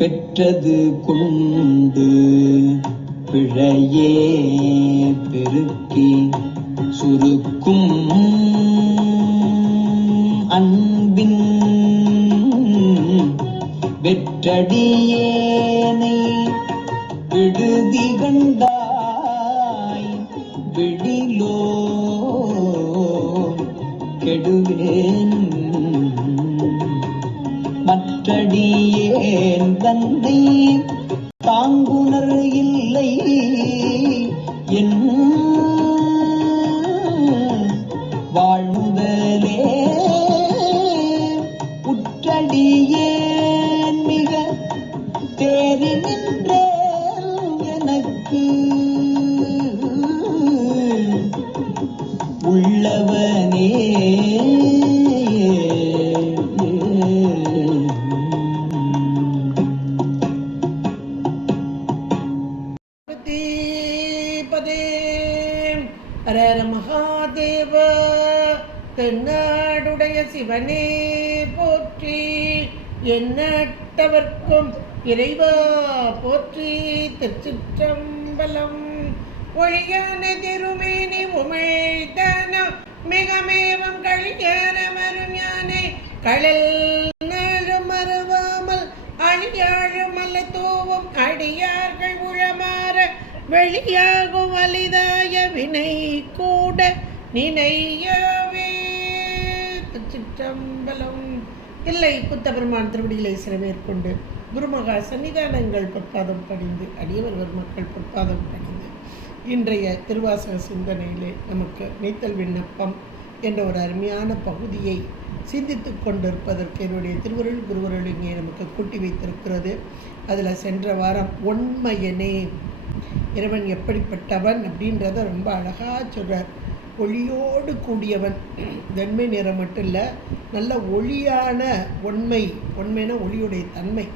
பெற்றது கொண்டு பிழையே பெருக்கி சுருக்கும் அன்பின் வெற்றடியேனை விடுதி கண்டாய் விடிலோ கெடுவேன் மற்றடியேன் தந்தை தாங்குணர் இல்லை என் வாழ்முதலே உற்றடியேன் மிக தேறி நின்றேன் எனக்கு உள்ளவனே ஹர மகாதேவ. தென்னாடுடைய சிவனே போற்றி, எண்ணற்றவர்க்கும் இறைவா போற்றி. திருச்சிற்றம்பலம். ஒழியான திருமேனி உமிழ்தன மிகமேவம் கழிஞரமரும் யானை கடல் நாளும் மறவாமல் அழியாழும் அல்ல தூவும் அடியார்கள் உழமாற வெளியாகும் வலிதாய வினை கூட நினையவே. திருச்சிற்றம்பலம். இல்லை புத்தபெருமான் திருவடிகளை சிறமேற்கொண்டு குருமகா சன்னிதானங்கள் பொற்பாதம் பணிந்து அடியவர் மக்கள் பொற்பாதம் பணிந்து இன்றைய திருவாசக சிந்தனையிலே நமக்கு நீத்தல் விண்ணப்பம் என்ற ஒரு அருமையான பகுதியை சிந்தித்து கொண்டிருப்பதற்கு என்னுடைய திருவருள் குருவருள் இங்கே நமக்கு கூட்டி வைத்திருக்கிறது. அதில் சென்ற வாரம் ஒண்மையனே இறைவன் எப்படிப்பட்டவன் அப்படின்றத ரொம்ப அழகாக சொல்கிறார். ஒளியோடு கூடியவன், வெண்மை நிறம் மட்டும் இல்லை, நல்ல ஒளியான ஒண்மை. ஒண்மைனா ஒளியுடைய தன்மை.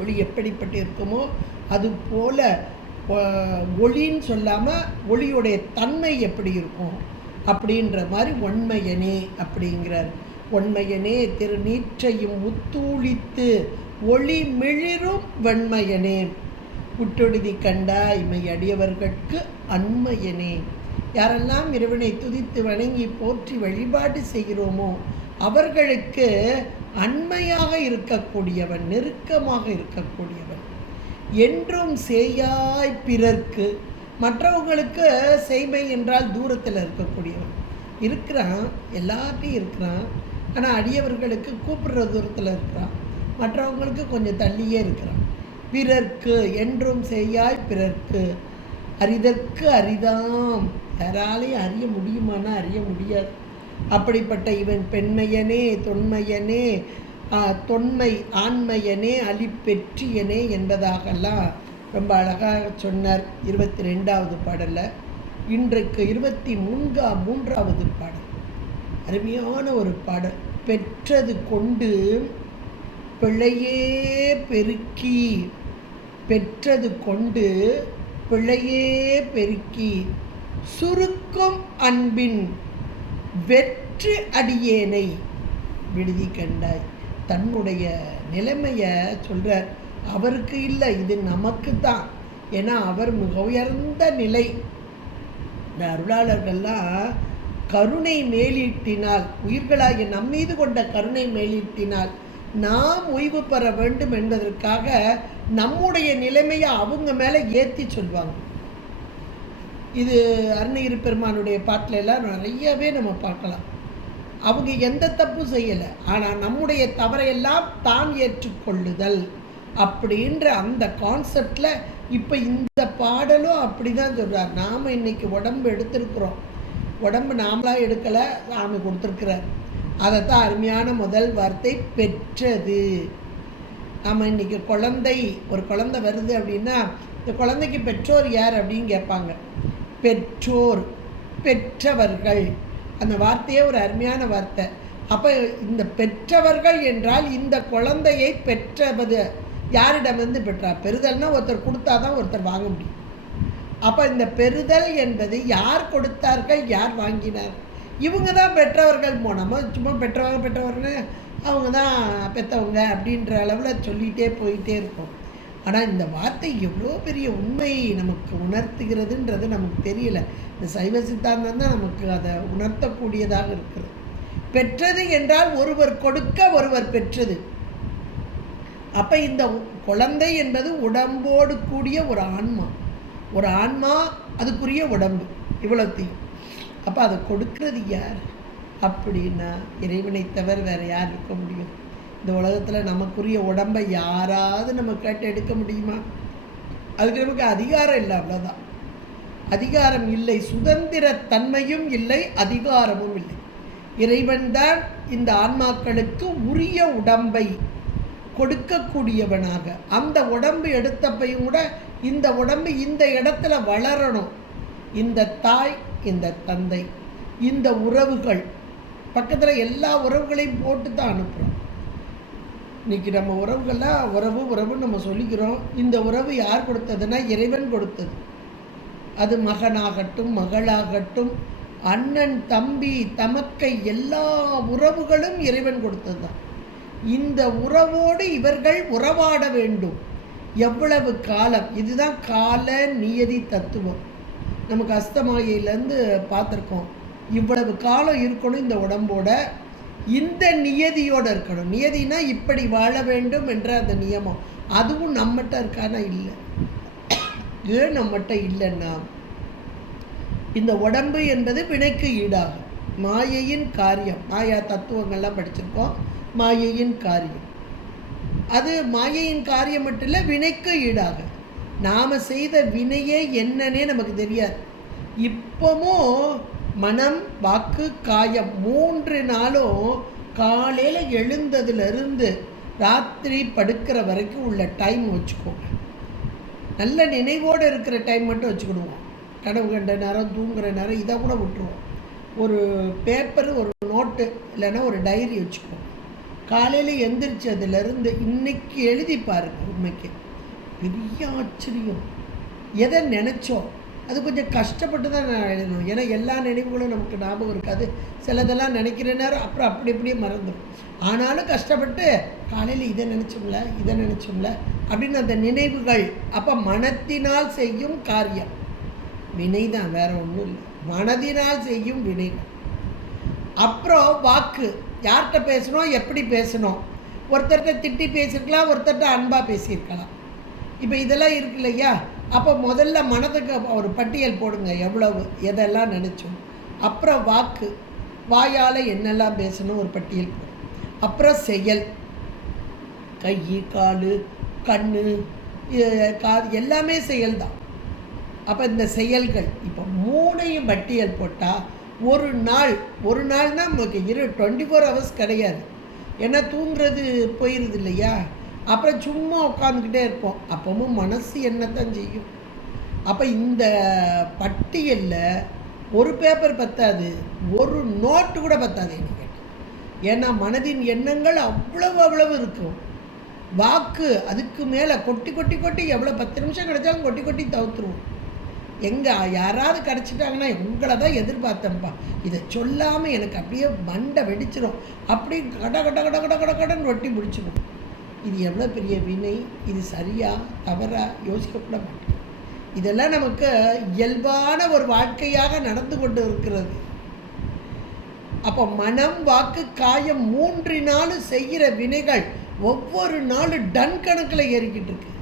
ஒளி எப்படிப்பட்டு இருக்குமோ அது போல ஒளின்னு சொல்லாமல் ஒளியுடைய தன்மை எப்படி இருக்கும் அப்படின்ற மாதிரி ஒண்மையனே அப்படிங்கிறார். ஒண்மையனே திருநீற்றையும் முத்தூளித்து ஒளி மிளிரும் வெண்மையனே உற்றொடுதி கண்டா இமை அடியவர்களுக்கு அண்மையனே. யாரெல்லாம் இறைவனை துதித்து வணங்கி போற்றி வழிபாடு செய்கிறோமோ அவர்களுக்கு அண்மையாக இருக்கக்கூடியவன், நெருக்கமாக இருக்கக்கூடியவன், என்றும் சேயாய் பிறர்க்கு. மற்றவங்களுக்கு செய்மை என்றால் தூரத்தில் இருக்கக்கூடியவன் இருக்கிறான், எல்லார்ட்டையும் இருக்கிறான். ஆனால் அடியவர்களுக்கு கூப்பிடுற தூரத்தில் இருக்கிறான், மற்றவங்களுக்கு கொஞ்சம் தள்ளியே இருக்கிறான். பிறர்க்கு என்றும் செய்யாய் பிறர்க்கு அரிதற்கு அரிதாம். யாராலையும் அறிய முடியுமானா அறிய முடியாது. அப்படிப்பட்ட இவன் பெண்மையனே, தொன்மையனே, தொன்மை ஆண்மையனே, அலிப்பெற்றியனே என்பதாகலாம் ரொம்ப அழகாக சொன்னார் 22வது பாடலில். இன்றைக்கு 23வது பாடல் அருமையான ஒரு பாடல். பெற்றது கொண்டு பிழையே பெருக்கி, பெற்றது கொண்டு பிழையே பெருக்கி சுருக்கும் அன்பின் வெற்று அடியேனை விடுதி கண்டாய். தன்னுடைய நிலைமையை சொல்கிறார். அவருக்கு இல்லை, இது நமக்கு தான். ஏன்னா அவர் மிக உயர்ந்த நிலை. இந்த அருளாளர்கள்லாம் கருணை மேலீட்டினால், உயிர்களாகிய நம்மீது கொண்ட கருணை மேலீட்டினால் நாம் ஓய்வு பெற வேண்டும் என்பதற்காக நம்முடைய நிலைமையை அவங்க மேலே ஏற்றி சொல்வாங்க. இது அருணகிரி பெருமானுடைய பாட்டில் எல்லாம் நிறையவே நம்ம பார்க்கலாம். அவங்க எந்த தப்பும் செய்யலை, ஆனால் நம்முடைய தவறையெல்லாம் தான் ஏற்றுக்கொள்ளுதல் அப்படின்ற அந்த கான்செப்டில் இப்போ இந்த பாடலும் அப்படி தான் சொல்கிறார். நாம் இன்றைக்கி உடம்பு எடுத்திருக்கிறோம், உடம்பு நாமளாக எடுக்கலை, சாமி கொடுத்துருக்கிறார். அதைத்தான் அருமையான முதல் வார்த்தை பெற்றது. நம்ம இன்றைக்கி ஒரு குழந்தை வருது அப்படின்னா இந்த குழந்தைக்கு பெற்றோர் யார் அப்படின்னு கேட்பாங்க. பெற்றோர், பெற்றவர்கள், அந்த வார்த்தையே ஒரு அருமையான வார்த்தை. அப்போ இந்த பெற்றவர்கள் என்றால் இந்த குழந்தையை பெற்றது யாரிடமிருந்து பெற்றார்? பெறுதல்னா ஒருத்தர் கொடுத்தா தான் ஒருத்தர் வாங்க முடியும். அப்போ இந்த பெறுதல் என்பது யார் கொடுத்தார்கள், யார் வாங்கினார்? இவங்க தான் பெற்றவர்கள். நம்ம சும்மா பெற்றவர்கள் அவங்க தான் பெற்றவங்க அப்படின்ற அளவில் சொல்லிகிட்டே போயிட்டே இருக்கோம். ஆனால் இந்த வார்த்தை எவ்வளோ பெரிய உண்மை நமக்கு உணர்த்துகிறதுன்றது நமக்கு தெரியல. இந்த சைவ சித்தாந்தம் தான் நமக்கு அதை உணர்த்தக்கூடியதாக இருக்கிறது. பெற்றது என்றால் ஒருவர் கொடுக்க ஒருவர் பெற்றது. அப்போ இந்த குழந்தை என்பது உடம்போடு கூடிய ஒரு ஆன்மா. ஒரு ஆன்மா, அதுக்குரிய உடம்பு, இவ்வளோத்தையும். அப்போ அதை கொடுக்கறது யார் அப்படின்னா இறைவனை தவிர வேறு யார் இருக்க முடியும்? இந்த உலகத்தில் நமக்குரிய உடம்பை யாராவது நம்ம கேட்டு எடுக்க முடியுமா? அதுக்கு நமக்கு அதிகாரம் இல்லை, அவ்வளோதான். அதிகாரம் இல்லை, சுதந்திர தன்மையும் இல்லை, அதிகாரமும் இல்லை. இறைவன் தான் இந்த ஆன்மாக்களுக்கு உரிய உடம்பை கொடுக்கக்கூடியவனாக. அந்த உடம்பு எடுத்தப்பையும் கூட இந்த உடம்பு இந்த இடத்துல வளரணும். இந்த தாய், இந்த தந்தை, இந்த உறவுகள், பக்கத்தில் எல்லா உறவுகளையும் போட்டு தான் அனுப்புகிறோம். இன்றைக்கி நம்ம உறவுகள்லாம் உறவுன்னு நம்ம சொல்லிக்கிறோம். இந்த உறவு யார் கொடுத்ததுன்னா இறைவன் கொடுத்தது. அது மகனாகட்டும், மகளாகட்டும், அண்ணன், தம்பி, தமக்கை, எல்லா உறவுகளும் இறைவன் கொடுத்தது தான். இந்த உறவோடு இவர்கள் உறவாட வேண்டும். எவ்வளவு காலம்? இதுதான் கால நியதி தத்துவம். நமக்கு அஸ்தமாயிலேருந்து பார்த்துருக்கோம். இவ்வளவு காலம் இருக்கணும் இந்த உடம்போட, இந்த நியதியோடு இருக்கணும். நியதினா இப்படி வாழ வேண்டும் என்ற அந்த நியமம். அதுவும் நம்மகிட்ட இருக்கானா? இல்லை. ஏன் நம்மகிட்ட இல்லைன்னா இந்த உடம்பு என்பது வினைக்கு ஈடாகும். மாயையின் காரியம், மாயா தத்துவங்கள்லாம் படிச்சிருக்கோம். மாயையின் காரியம், அது மாயையின் காரியம் மட்டும் இல்லை, வினைக்கு ஈடாக. நாம் செய்த வினையே என்னன்னே நமக்கு தெரியாது. இப்போவும் மனம், வாக்கு, காயம் 3 நாளும் காலையில் எழுந்ததுலேருந்து ராத்திரி படுக்கிற வரைக்கும் உள்ள டைம் வச்சுக்கோங்க. நல்ல நினைவோடு இருக்கிற டைம் மட்டும் வச்சுக்கிடுவோம். கனவு கண்ட நேரம், தூங்குகிற நேரம், இதை கூட விட்டுருவோம். ஒரு பேப்பர், ஒரு நோட்டு, இல்லைன்னா ஒரு டைரி வச்சுக்குவோம். காலையில் எந்திரிச்சதுலேருந்து இன்னைக்கு எழுதி பாருங்க. உண்மைக்கு பெரிய ஆச்சரியம். எதை நினச்சோம் அது கொஞ்சம் கஷ்டப்பட்டு தான் நான் எழுதணும். ஏன்னா எல்லா நினைவுகளும் நமக்கு ஞாபகம் இருக்காது. சிலதெல்லாம் நினைக்கிற நேரம் அப்புறம் அப்படி அப்படியே மறந்துடும். ஆனாலும் கஷ்டப்பட்டு காலையில் இதை நினச்சோம்ல அப்படின்னு அந்த நினைவுகள். அப்போ மனத்தினால் செய்யும் காரியம் வினை தான், வேற ஒன்றும் இல்லை. மனதினால் செய்யும் வினைகள். அப்புறம் வாக்கு, யார்கிட்ட பேசணும், எப்படி பேசணும். ஒருத்தர்கிட்ட திட்டி பேசியிருக்கலாம், ஒருத்தர்கிட்ட அன்பாக பேசியிருக்கலாம். இப்போ இதெல்லாம் இருக்கு இல்லையா? அப்போ முதல்ல மனதுக்கு ஒரு பட்டியல் போடுங்க, எவ்வளவு எதெல்லாம் நினச்சோம். அப்புறம் வாக்கு, வாயால் என்னெல்லாம் பேசணும் ஒரு பட்டியல் போடும். அப்புறம் செயல், கை, கால், கண், காது, எல்லாமே செயல் தான். அப்போ இந்த செயல்கள் இப்போ 3ஐயும் பட்டியல் போட்டால் ஒரு நாள்னால் நமக்கு 24 hours கிடையாது. ஏன்னா தூங்குறது போயிடுது இல்லையா? அப்புறம் சும்மா உட்காந்துக்கிட்டே இருப்போம். அப்பவும் மனசு என்னத்தான் செய்யும். அப்போ இந்த பட்டியலில் ஒரு பேப்பர் பத்தாது, ஒரு நோட்டு கூட பத்தாது எனக்கு. ஏன்னா மனதின் எண்ணங்கள் அவ்வளவு இருக்கும். வாக்கு அதுக்கு மேலே கொட்டி எவ்வளோ 10 நிமிஷம் கிடைச்சாலும் கொட்டி தவிர்த்துருவோம். எங்கே யாராவது கிடச்சிட்டாங்கன்னா உங்களை தான் எதிர்பார்த்தேன்ப்பா, இதை சொல்லாமல் எனக்கு அப்படியே மண்டை வெடிச்சிடும், அப்படி கடன்னு ஒட்டி முடிச்சிடும். இது எவ்வளோ பெரிய வினை! இது சரியா தவறா யோசிக்கக்கூட மாட்டோம். இதெல்லாம் நமக்கு இயல்பான ஒரு வாழ்க்கையாக நடந்து கொண்டு இருக்கிறது. அப்போ மனம், வாக்கு, காயம் 3 நாளும் செய்கிற வினைகள் ஒவ்வொரு நாளும் டன் கணக்கில் ஏறிக்கிட்டு இருக்கு.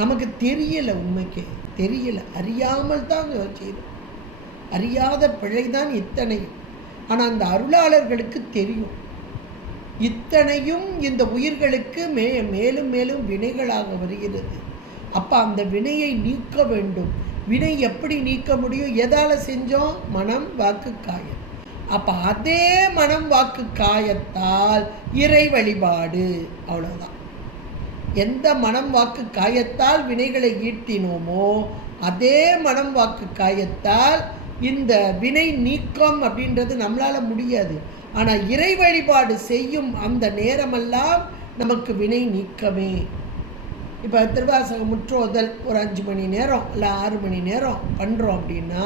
நமக்கு தெரியலை, உண்மைக்கு தெரியலை, அறியாமல் தான் செய்யணும். அறியாத பிழைதான் இத்தனையும். ஆனால் அந்த அருளாளர்களுக்கு தெரியும். இத்தனையும் இந்த உயிர்களுக்கு மேலும் மேலும் வினைகளாக வருகிறது. அப்போ அந்த வினையை நீக்க வேண்டும். வினை எப்படி நீக்க முடியும்? எதால் செஞ்சோம்? மனம், வாக்கு, காயம். அப்போ அதே மனம், வாக்கு, காயத்தால் இறை வழிபாடு. அவ்வளோதான். எந்த மனம் வாக்கு காயத்தால் வினைகளை ஈட்டினோமோ அதே மனம் வாக்கு காயத்தால் இந்த வினை நீக்கம் அப்படின்றது நம்மளால் முடியாது. ஆனால் இறை வழிபாடு செய்யும் அந்த நேரமெல்லாம் நமக்கு வினை நீக்கமே. இப்போ திருவாசகம் முற்றோதல் ஒரு 5 மணி நேரம் இல்லை 6 மணி நேரம் பண்ணுறோம் அப்படின்னா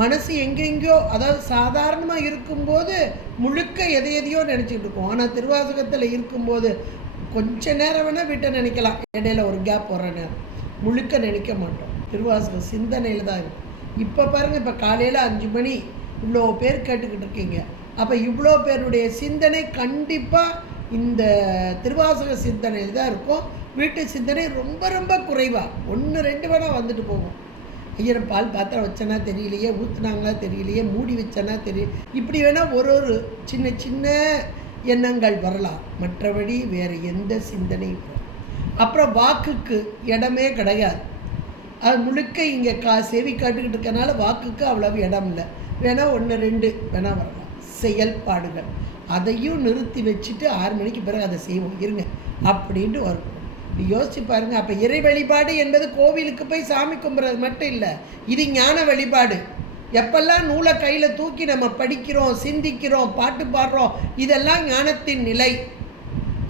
மனசு எங்கெங்கேயோ, அதாவது சாதாரணமாக இருக்கும்போது முழுக்க எதையோ நினச்சிட்டு இருக்கோம். ஆனால் திருவாசகத்தில் இருக்கும்போது கொஞ்ச நேரம் வேணால் வீட்டை நினைக்கலாம், இடையில ஒரு கேப் வர நேரம் முழுக்க நினைக்க மாட்டோம். திருவாசக சிந்தனையில் தான் இருக்கும். இப்போ பாருங்கள், இப்போ காலையில் 5 மணி இவ்வளோ பேர் கேட்டுக்கிட்டு இருக்கீங்க. அப்போ இவ்வளோ பேருடைய சிந்தனை கண்டிப்பாக இந்த திருவாசக சிந்தனையில் தான் இருக்கும். வீட்டு சிந்தனை ரொம்ப ரொம்ப குறைவாக 1-2 வேணால் வந்துட்டு போகும். ஐயர் பால் பாத்திரம் வச்சனா தெரியலையே, ஊற்றுனாங்களா தெரியலையே, மூடி வச்சனா தெரியல, இப்படி வேணால் ஒரு சின்ன சின்ன எண்ணங்கள் வரலாம். மற்றபடி வேறு எந்த சிந்தனையும். அப்புறம் வாக்குக்கு இடமே கிடையாது. அது முழுக்க இங்கே செவி காட்டுக்கிட்டு இருக்கனால வாக்குக்கு அவ்வளவு இடம் இல்லை. வேணால் 1-2 வேணால் வரலாம். செயல்பாடுகள் அதையும் நிறுத்தி வச்சுட்டு 6 மணிக்கு பிறகு அதை செய்வோம் இருங்க அப்படின்ட்டு வரும். யோசிச்சு பாருங்க. அப்போ இறை வழிபாடு என்பது கோவிலுக்கு போய் சாமி கும்பிட்றது மட்டும் இல்லை, இது ஞான வழிபாடு. எப்பெல்லாம் நூலை கையில் தூக்கி நம்ம படிக்கிறோம், சிந்திக்கிறோம், பாட்டு பாடுறோம், இதெல்லாம் ஞானத்தின் நிலை.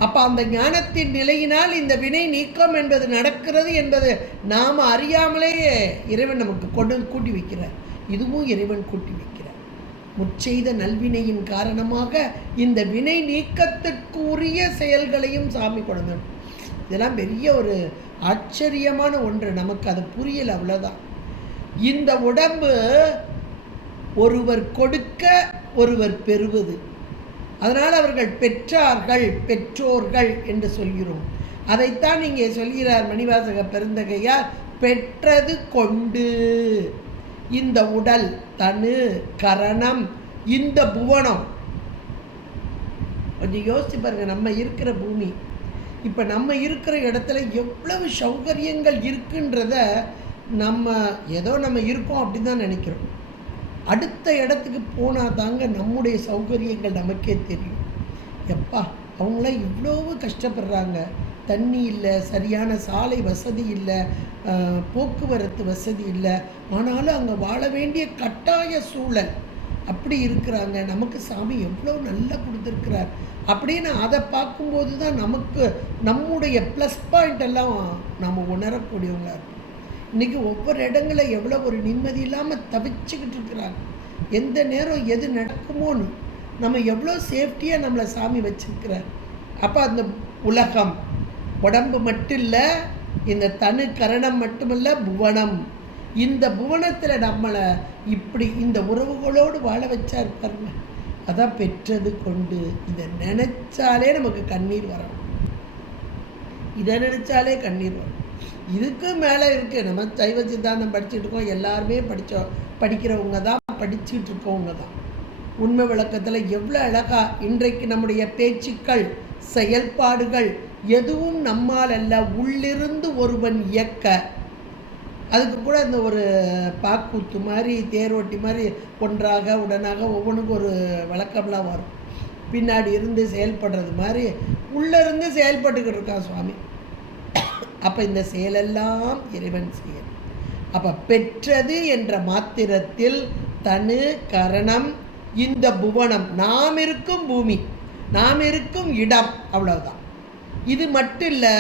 அப்போ அந்த ஞானத்தின் நிலையினால் இந்த வினை நீக்கம் என்பது நடக்கிறது என்பது நாம் அறியாமலேயே இறைவன் நமக்கு கூட்டி வைக்கிறார். இதுவும் இறைவன் கூட்டி வைக்கிறார். முற்செய்த நல்வினையின் காரணமாக இந்த வினை நீக்கத்திற்குரிய செயல்களையும் சாமி கொண்டு. இதெல்லாம் பெரிய ஒரு ஆச்சரியமான ஒன்று. நமக்கு அது புரியல, அவ்வளோதான். இந்த உடம்பு ஒருவர் கொடுக்க ஒருவர் பெறுவது. அதனால் அவர்கள் பெற்றார்கள், பெற்றோர்கள் என்று சொல்கிறோம். அதைத்தான் இங்கே சொல்கிறார் மணிவாசக பெருந்தகையார். பெற்றது கொண்டு இந்த உடல், தனு, கரணம், இந்த புவனம். கொஞ்சம் யோசிச்சு பாருங்க. நம்ம இருக்கிற பூமி, இப்போ நம்ம இருக்கிற இடத்துல எவ்வளவு சௌகரியங்கள் இருக்குன்றத நம்ம ஏதோ நம்ம இருக்கோம் அப்படின்னு தான் நினைக்கிறோம். அடுத்த இடத்துக்கு போனால் தாங்க நம்முடைய சௌகரியங்கள் நமக்கே தெரியும். எப்பா அவங்களாம் இவ்வளவு கஷ்டப்படுறாங்க. தண்ணி இல்லை, சரியான சாலை வசதி இல்லை, போக்குவரத்து வசதி இல்லை, ஆனாலும் அங்கே வாழ வேண்டிய கட்டாய சூழல் அப்படி இருக்கிறாங்க. நமக்கு சாமி எவ்வளோ நல்லா கொடுத்துருக்கிறார் அப்படின்னு அதை பார்க்கும்போது தான் நமக்கு நம்முடைய ப்ளஸ் பாயிண்ட் எல்லாம் நம்ம உணரக்கூடியவங்களா இருக்கும். இன்றைக்கி ஒவ்வொரு இடங்களில் எவ்வளோ ஒரு நிம்மதி இல்லாமல் தவிச்சுக்கிட்டு இருக்கிறாங்க. எந்த நேரம் எது நடக்குமோன்னு நம்ம எவ்வளோ சேஃப்டியாக நம்மளை சாமி வச்சுருக்கிறார். அப்போ அந்த உலகம் உடம்பு மட்டும் இல்லை, இந்த தனு கரணம் மட்டுமல்ல, புவனம். இந்த புவனத்தில் நம்மளை இப்படி இந்த உறவுகளோடு வாழ வச்சா இருப்பாருங்க. அதான் பெற்றது கொண்டு. இதை நினச்சாலே நமக்கு கண்ணீர் வரணும். இதை நினச்சாலே கண்ணீர் வரும். இதுக்கு மேலே இருக்குது. நம்ம சைவ சித்தாந்தம் படிச்சுட்டு இருக்கோம். எல்லாருமே படிக்கிறவங்க தான், படிச்சுட்டு இருக்கவங்க தான். உண்மை விளக்கத்தில் எவ்வளோ அழகாக இன்றைக்கு நம்முடைய பேச்சுக்கள், செயல்பாடுகள் எதுவும் நம்மால் அல்ல, உள்ளிருந்து ஒருவன் இயக்க. அதுக்கு கூட இந்த ஒரு பாக்கூத்து மாதிரி, தேரோட்டி மாதிரி ஒன்றாக உடனாக ஒவ்வொன்றுக்கும் ஒரு வழக்கம்லாம் வரும். பின்னாடி இருந்து செயல்படுறது மாதிரி உள்ளிருந்து செயல்பட்டுக்கிட்டு இருக்கான் சுவாமி. அப்போ இந்த செயலெல்லாம் இறைவன் செயல். அப்போ பெற்றது என்ற மாத்திரத்தில் தனு கரணம், இந்த புவனம், நாம் இருக்கும் பூமி, நாம் இருக்கும் இடம், அவ்வளவுதான். இது மட்டும் இல்லை,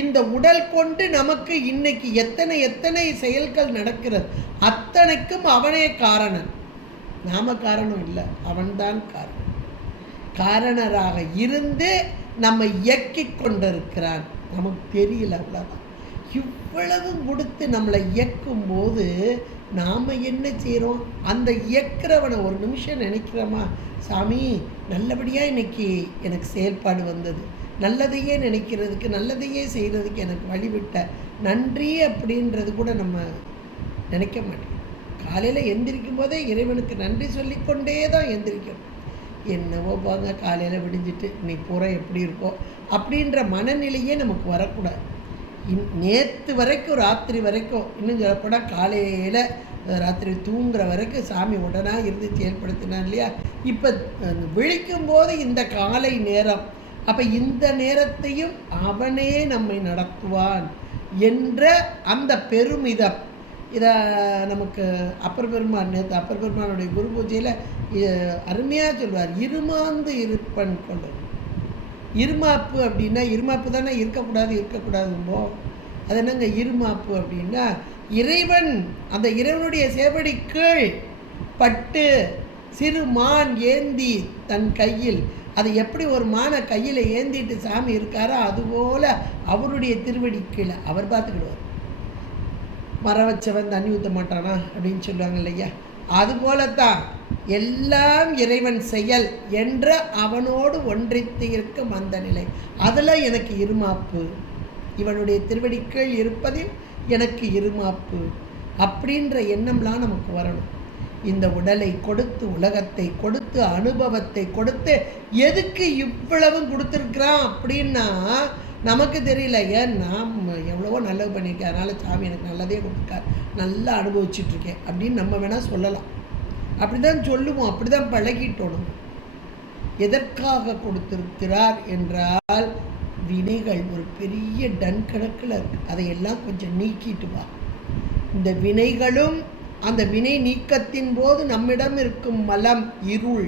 இந்த உடல் கொண்டு நமக்கு இன்னைக்கு எத்தனை செயல்கள் நடக்கிறது, அத்தனைக்கும் அவனே காரணன். நாம காரணம் இல்லை, அவன்தான் காரணம். காரணராக இருந்து நம்ம இயக்கி கொண்டிருக்கிறான். நமக்கு தெரியல, அவ்வளோதான். இவ்வளவு கொடுத்து நம்மளை இயக்கும் போது நாம் என்ன செய்கிறோம்? அந்த இயக்கிறவனை ஒரு நிமிஷம் நினைக்கிறோமா, சாமி நல்லபடியாக இன்னைக்கு எனக்கு செயல்பாடு வந்தது, நல்லதையே நினைக்கிறதுக்கு, நல்லதையே செய்கிறதுக்கு எனக்கு வழிவிட்ட நன்றி அப்படின்றது கூட நம்ம நினைக்க மாட்டோம். காலையில் எந்திரிக்கும் போதே இறைவனுக்கு நன்றி சொல்லிக்கொண்டே தான் எந்திரிக்கணும். என்னவோ பாங்க காலையில் விடிஞ்சிட்டு இன்னைக்கு பூரா எப்படி இருக்கோ அப்படின்ற மனநிலையே நமக்கு வரக்கூடாது. நேற்று வரைக்கும், ராத்திரி வரைக்கும், இன்னும் சொல்லப்போனால் காலையில் ராத்திரி தூங்குற வரைக்கும் சாமி உடனாக இருந்து செயல்படுத்தினா இல்லையா? இப்போ விழிக்கும் போது இந்த காலை நேரம் அப்போ இந்த நேரத்தையும் அவனே நம்மை நடத்துவான் என்ற அந்த பெருமிதம். இதை நமக்கு அப்பர் பெருமான் நேற்று அப்பர் பெருமானுடைய குரு பூஜையில் அருமையாக சொல்வார். இருமாந்து இருப்பன் கொள்ளும். இருமாப்பு அப்படின்னா, இருமாப்பு தானே இருக்கக்கூடாதும்போ. அது என்னங்க இருமாப்பு அப்படின்னா, இறைவன் அந்த இறைவனுடைய சேவடி கீழ் பட்டு சிறு மான் ஏந்தி தன் கையில், அது எப்படி ஒரு மானை கையில் ஏந்திட்டு சாமி இருக்காரோ அதுபோல் அவருடைய திருவடி கீழே அவர் பார்த்துக்கிடுவார். மரம் வச்சவன் தண்ணி ஊற்ற மாட்டானா அப்படின்னு சொல்லுவாங்க இல்லையா, அதுபோலத்தான் எல்லாம் இறைவன் செயல் என்ற அவனோடு ஒன்றித்து இருக்கும் அந்த நிலை. அதில் எனக்கு இருமாப்பு, இவனுடைய திருவடிக்கீழ் இருப்பதில் எனக்கு இருமாப்பு அப்படின்ற எண்ணம்லாம் நமக்கு வரணும். இந்த உடலை கொடுத்து, உலகத்தை கொடுத்து, அனுபவத்தை கொடுத்து, எதுக்கு இவ்வளவும் கொடுத்துருக்குறான் அப்படின்னா நமக்கு தெரியல. ஏன் நாம் எவ்வளவோ நல்லது பண்ணியிருக்கேன், அதனால் சாமி எனக்கு நல்லதே கொடுத்துருக்கார், நல்லா அனுபவிச்சுட்ருக்கேன் அப்படின்னு நம்ம வேணால் சொல்லலாம். அப்படி தான் சொல்லுவோம், அப்படி தான் பழகிட்டோம். எதற்காக கொடுத்திருக்கிறார் என்றால், வினைகள் ஒரு பெரிய டன் கணக்கில் இருக்குது, அதையெல்லாம் கொஞ்சம் நீக்கிட்டு வா. இந்த வினைகளும் அந்த வினை நீக்கத்தின் போது நம்மிடம் இருக்கும் மலம் இருள்,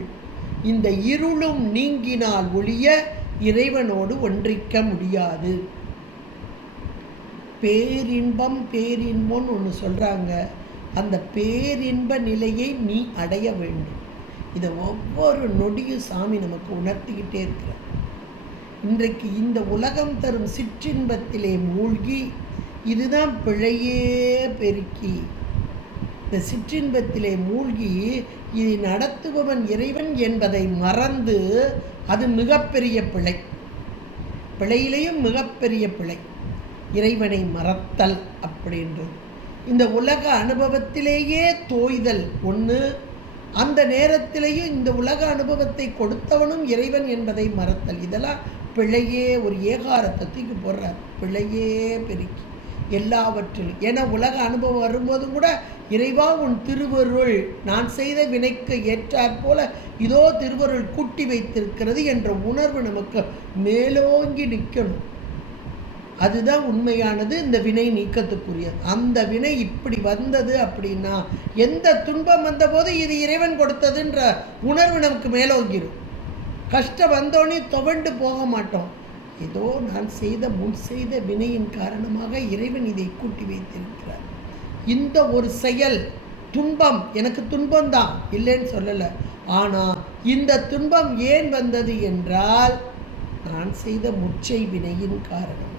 இந்த இருளும் நீங்கினால் ஒழிய இறைவனோடு ஒன்றிக்க முடியாது. பேரின்பம்னு ஒன்று சொல்கிறாங்க. அந்த பேரின்ப நிலையை நீ அடைய வேண்டும். இதை ஒவ்வொரு நொடியும் சாமி நமக்கு உணர்த்திக்கிட்டே இருக்கிறார். இன்றைக்கு இந்த உலகம் தரும் சிற்றின்பத்திலே மூழ்கி, இதுதான் பிழையே பெருக்கி, இந்த சிற்றின்பத்திலே மூழ்கி இதை நடத்துபவன் இறைவன் என்பதை மறந்து, அது மிகப்பெரிய பிழை. பிழையிலையும் மிகப்பெரிய பிழை இறைவனை மறத்தல் அப்படின்றது. இந்த உலக அனுபவத்திலேயே தோய்தல் ஒன்று, அந்த நேரத்திலேயும் இந்த உலக அனுபவத்தை கொடுத்தவனும் இறைவன் என்பதை மறத்தல், இதெல்லாம் பிழையே. ஒரு ஏகாரத்தத்துக்கு போடுறார், பிழையே பெருக்கி எல்லாவற்றிலும். ஏன்னா உலக அனுபவம் வரும்போதும் கூட இறைவா உன் திருவருள் நான் செய்த வினைக்கு ஏற்றாற் போல இதோ திருவருள் கூட்டி வைத்திருக்கிறது என்ற உணர்வு நமக்கு மேலோங்கி நிற்கணும். அதுதான் உண்மையானது, இந்த வினை நீக்கத்துக்குரியது. அந்த வினை இப்படி வந்தது அப்படின்னா, எந்த துன்பம் வந்தபோது இது இறைவன் கொடுத்ததுன்ற உணர்வு நமக்கு மேலோங்கிடும். கஷ்டம் வந்தோடனே துவண்டு போக மாட்டோம். ஏதோ நான் முன் செய்த வினையின் காரணமாக இறைவன் இதை கூட்டி வைத்திருக்கிறார். இந்த ஒரு செயல், துன்பம், எனக்கு துன்பம்தான் இல்லைன்னு சொல்லலை. ஆனால் இந்த துன்பம் ஏன் வந்தது என்றால், நான் செய்த முச்சை வினையின் காரணம்.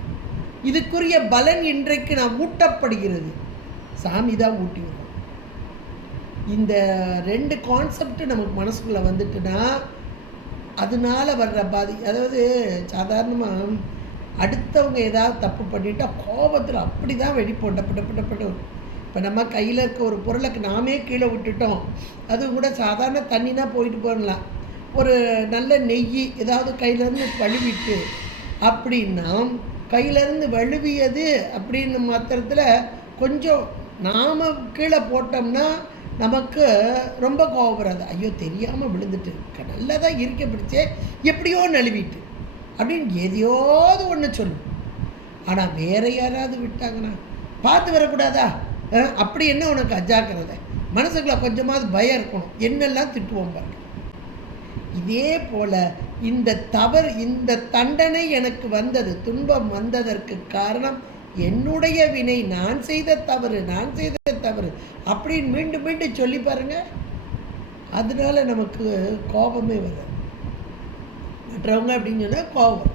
இதுக்குரிய பலன் இன்றைக்கு நான் ஊட்டப்படுகிறது, சாமி தான் ஊட்டி வரும். இந்த ரெண்டு கான்செப்ட் நமக்கு மனசுக்குள்ளே வந்துட்டுன்னா அதனால வர்ற அதாவது சாதாரணமாக அடுத்தவங்க ஏதாவது தப்பு பண்ணிட்டா கோபத்தில் அப்படி தான் வெடிப்போட்டப்பட்டு. இப்போ நம்ம கையில் இருக்க ஒரு பொருளுக்கு நாமே கீழே விட்டுட்டோம், அது கூட சாதாரண தண்ணினா போயிட்டு போடலாம். ஒரு நல்ல நெய் ஏதாவது கையிலேருந்து வழுவிட்டு அப்படின்னா, கையிலேருந்து வழுவியது அப்படின்னு மாத்திரத்தில் கொஞ்சம் நாம் கீழே போட்டோம்னா நமக்கு ரொம்ப கோபம் வராது. ஐயோ தெரியாமல் விழுந்துட்டு நல்லா தான் இருக்க பிடிச்சே எப்படியோ நழுவிட்டு அப்படின்னு எதையோது ஒன்று சொல்லும். ஆனால் வேற யாராவது விட்டாங்கன்னா பார்த்து வரக்கூடாதா, அப்படி என்ன உனக்கு அஜாக்கிரதை, மனசுக்குள்ள கொஞ்சமாவது பயம் இருக்கணும், என்னெல்லாம் திட்டுவோம் பாருங்க. இதே போல் இந்த தவறு, இந்த தண்டனை எனக்கு வந்தது, துன்பம் வந்ததற்கு காரணம் என்னுடைய வினை, நான் செய்த தவறு அப்படின்னு மீண்டும் மீண்டும் சொல்லி பாருங்க. அதனால நமக்கு கோபமே வரும். மற்றவங்க அப்படின்னு சொன்னால் கோபம்.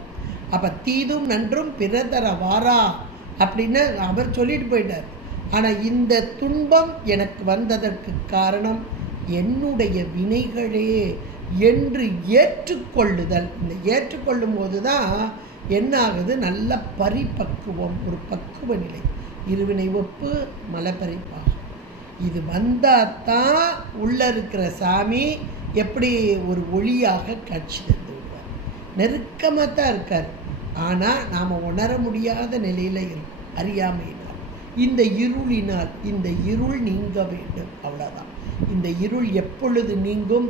அப்போ தீதும் நன்றும் பிறதர வாரா அப்படின்னு அவர் சொல்லிட்டு போயிட்டார். ஆனால் இந்த துன்பம் எனக்கு வந்ததற்கு காரணம் என்னுடைய வினைகளே என்று ஏற்றுக்கொள்ளுதல். இந்த ஏற்றுக்கொள்ளும் போது தான் என்ன ஆகுது, நல்ல பரிபக்குவம், ஒரு பக்குவ நிலை. இருவினை ஒப்பு மலப்பரிப்பாகும். இது வந்தால் தான் உள்ளே இருக்கிற சாமி எப்படி ஒரு ஒளியாக காட்சி தந்து விடுவார். நெருக்கமாக தான் இருக்கார், ஆனால் நாம் உணர முடியாத நிலையில் இருக்கும் அறியாமையினால். இந்த இருளினால் இந்த இருள் நீங்க வேண்டும், அவ்வளோதான். இந்த இருள் எப்பொழுது நீங்கும்,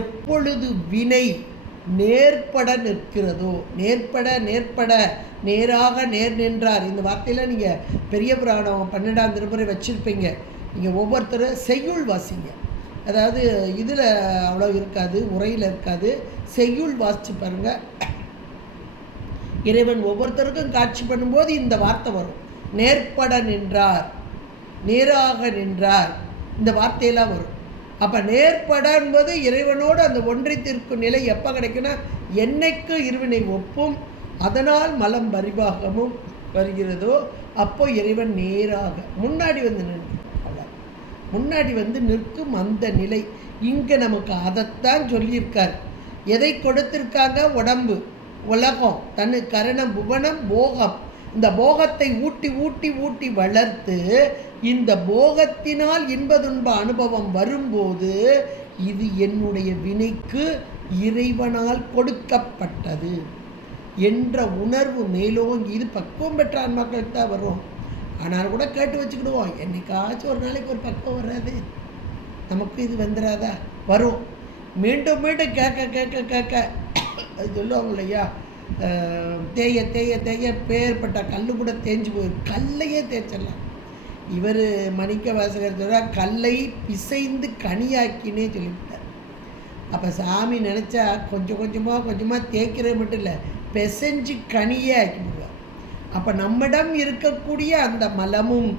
எப்பொழுது வினை நேர்பட நிற்கிறதோ. நேர்பட நேராக நேர் நின்றார். இந்த வார்த்தையில் நீங்கள் பெரிய புராணம் 12ஆம் திருமுறை வச்சுருப்பீங்க. நீங்கள் ஒவ்வொருத்தரும் செய்யுள் வாசிங்க. அதாவது இதில் அவ்வளோ இருக்காது, உரையில் இருக்காது, செய்யுள் வாசித்து பாருங்கள். இறைவன் ஒவ்வொருத்தருக்கும் காட்சி பண்ணும்போது இந்த வார்த்தை வரும். நேர்பட நின்றார், நேராக நின்றார், இந்த வார்த்தையெல்லாம் வரும். அப்போ நேர்பட என்பது இறைவனோடு அந்த ஒன்றித்திருக்கும் நிலை எப்போ கிடைக்குன்னா, என்னைக்கு இருவினை ஒப்பும் அதனால் மலம் பரிபாகமும் வருகிறதோ அப்போ இறைவன் நேராக முன்னாடி வந்து முன்னாடி வந்து நிற்கும் அந்த நிலை. இங்கே நமக்கு அதைத்தான் சொல்லியிருக்கார். எதை கொடுத்திருக்காங்க? உடம்பு, உலகம், தனு, கரணம், புவனம், போகம். இந்த போகத்தை ஊட்டி ஊட்டி ஊட்டி வளர்த்து இந்த போகத்தினால் இன்ப துன்ப அனுபவம் வரும்போது இது என்னுடைய வினைக்கு இறைவனால் கொடுக்கப்பட்டது என்ற உணர்வு மேலோங்கி, இது பக்குவம் பெற்ற ஆன்மாக்களுக்கு தான் வரும். ஆனால் கூட கேட்டு வச்சுக்கிடுவோம், என்னைக்காச்சும் ஒரு நாளைக்கு ஒரு பக்குவம் வராது, நமக்கு இது வந்துடாதா? வரும். மீண்டும் மீண்டும் கேட்க கேட்க கேட்க அது சொல்லுவாங்க இல்லையா, தேய தேய தேய பேர்பட்ட கல் கூட தேஞ்சு போயிடும். கல்லையே தேய்ச்சிடலாம். இவர் மணிக்க வாசகர் சொல்கிறார், கல்லை பிசைந்து கனியாக்கினே சொல்லிவிட்டார். அப்போ சாமி நினச்சா கொஞ்சம் கொஞ்சமாக தேய்க்கிறது மட்டும் இல்லை, பிசைஞ்சு கனியே ஆக்கிவிடுவார். அப்போ நம்மிடம் இருக்கக்கூடிய அந்த மலமும்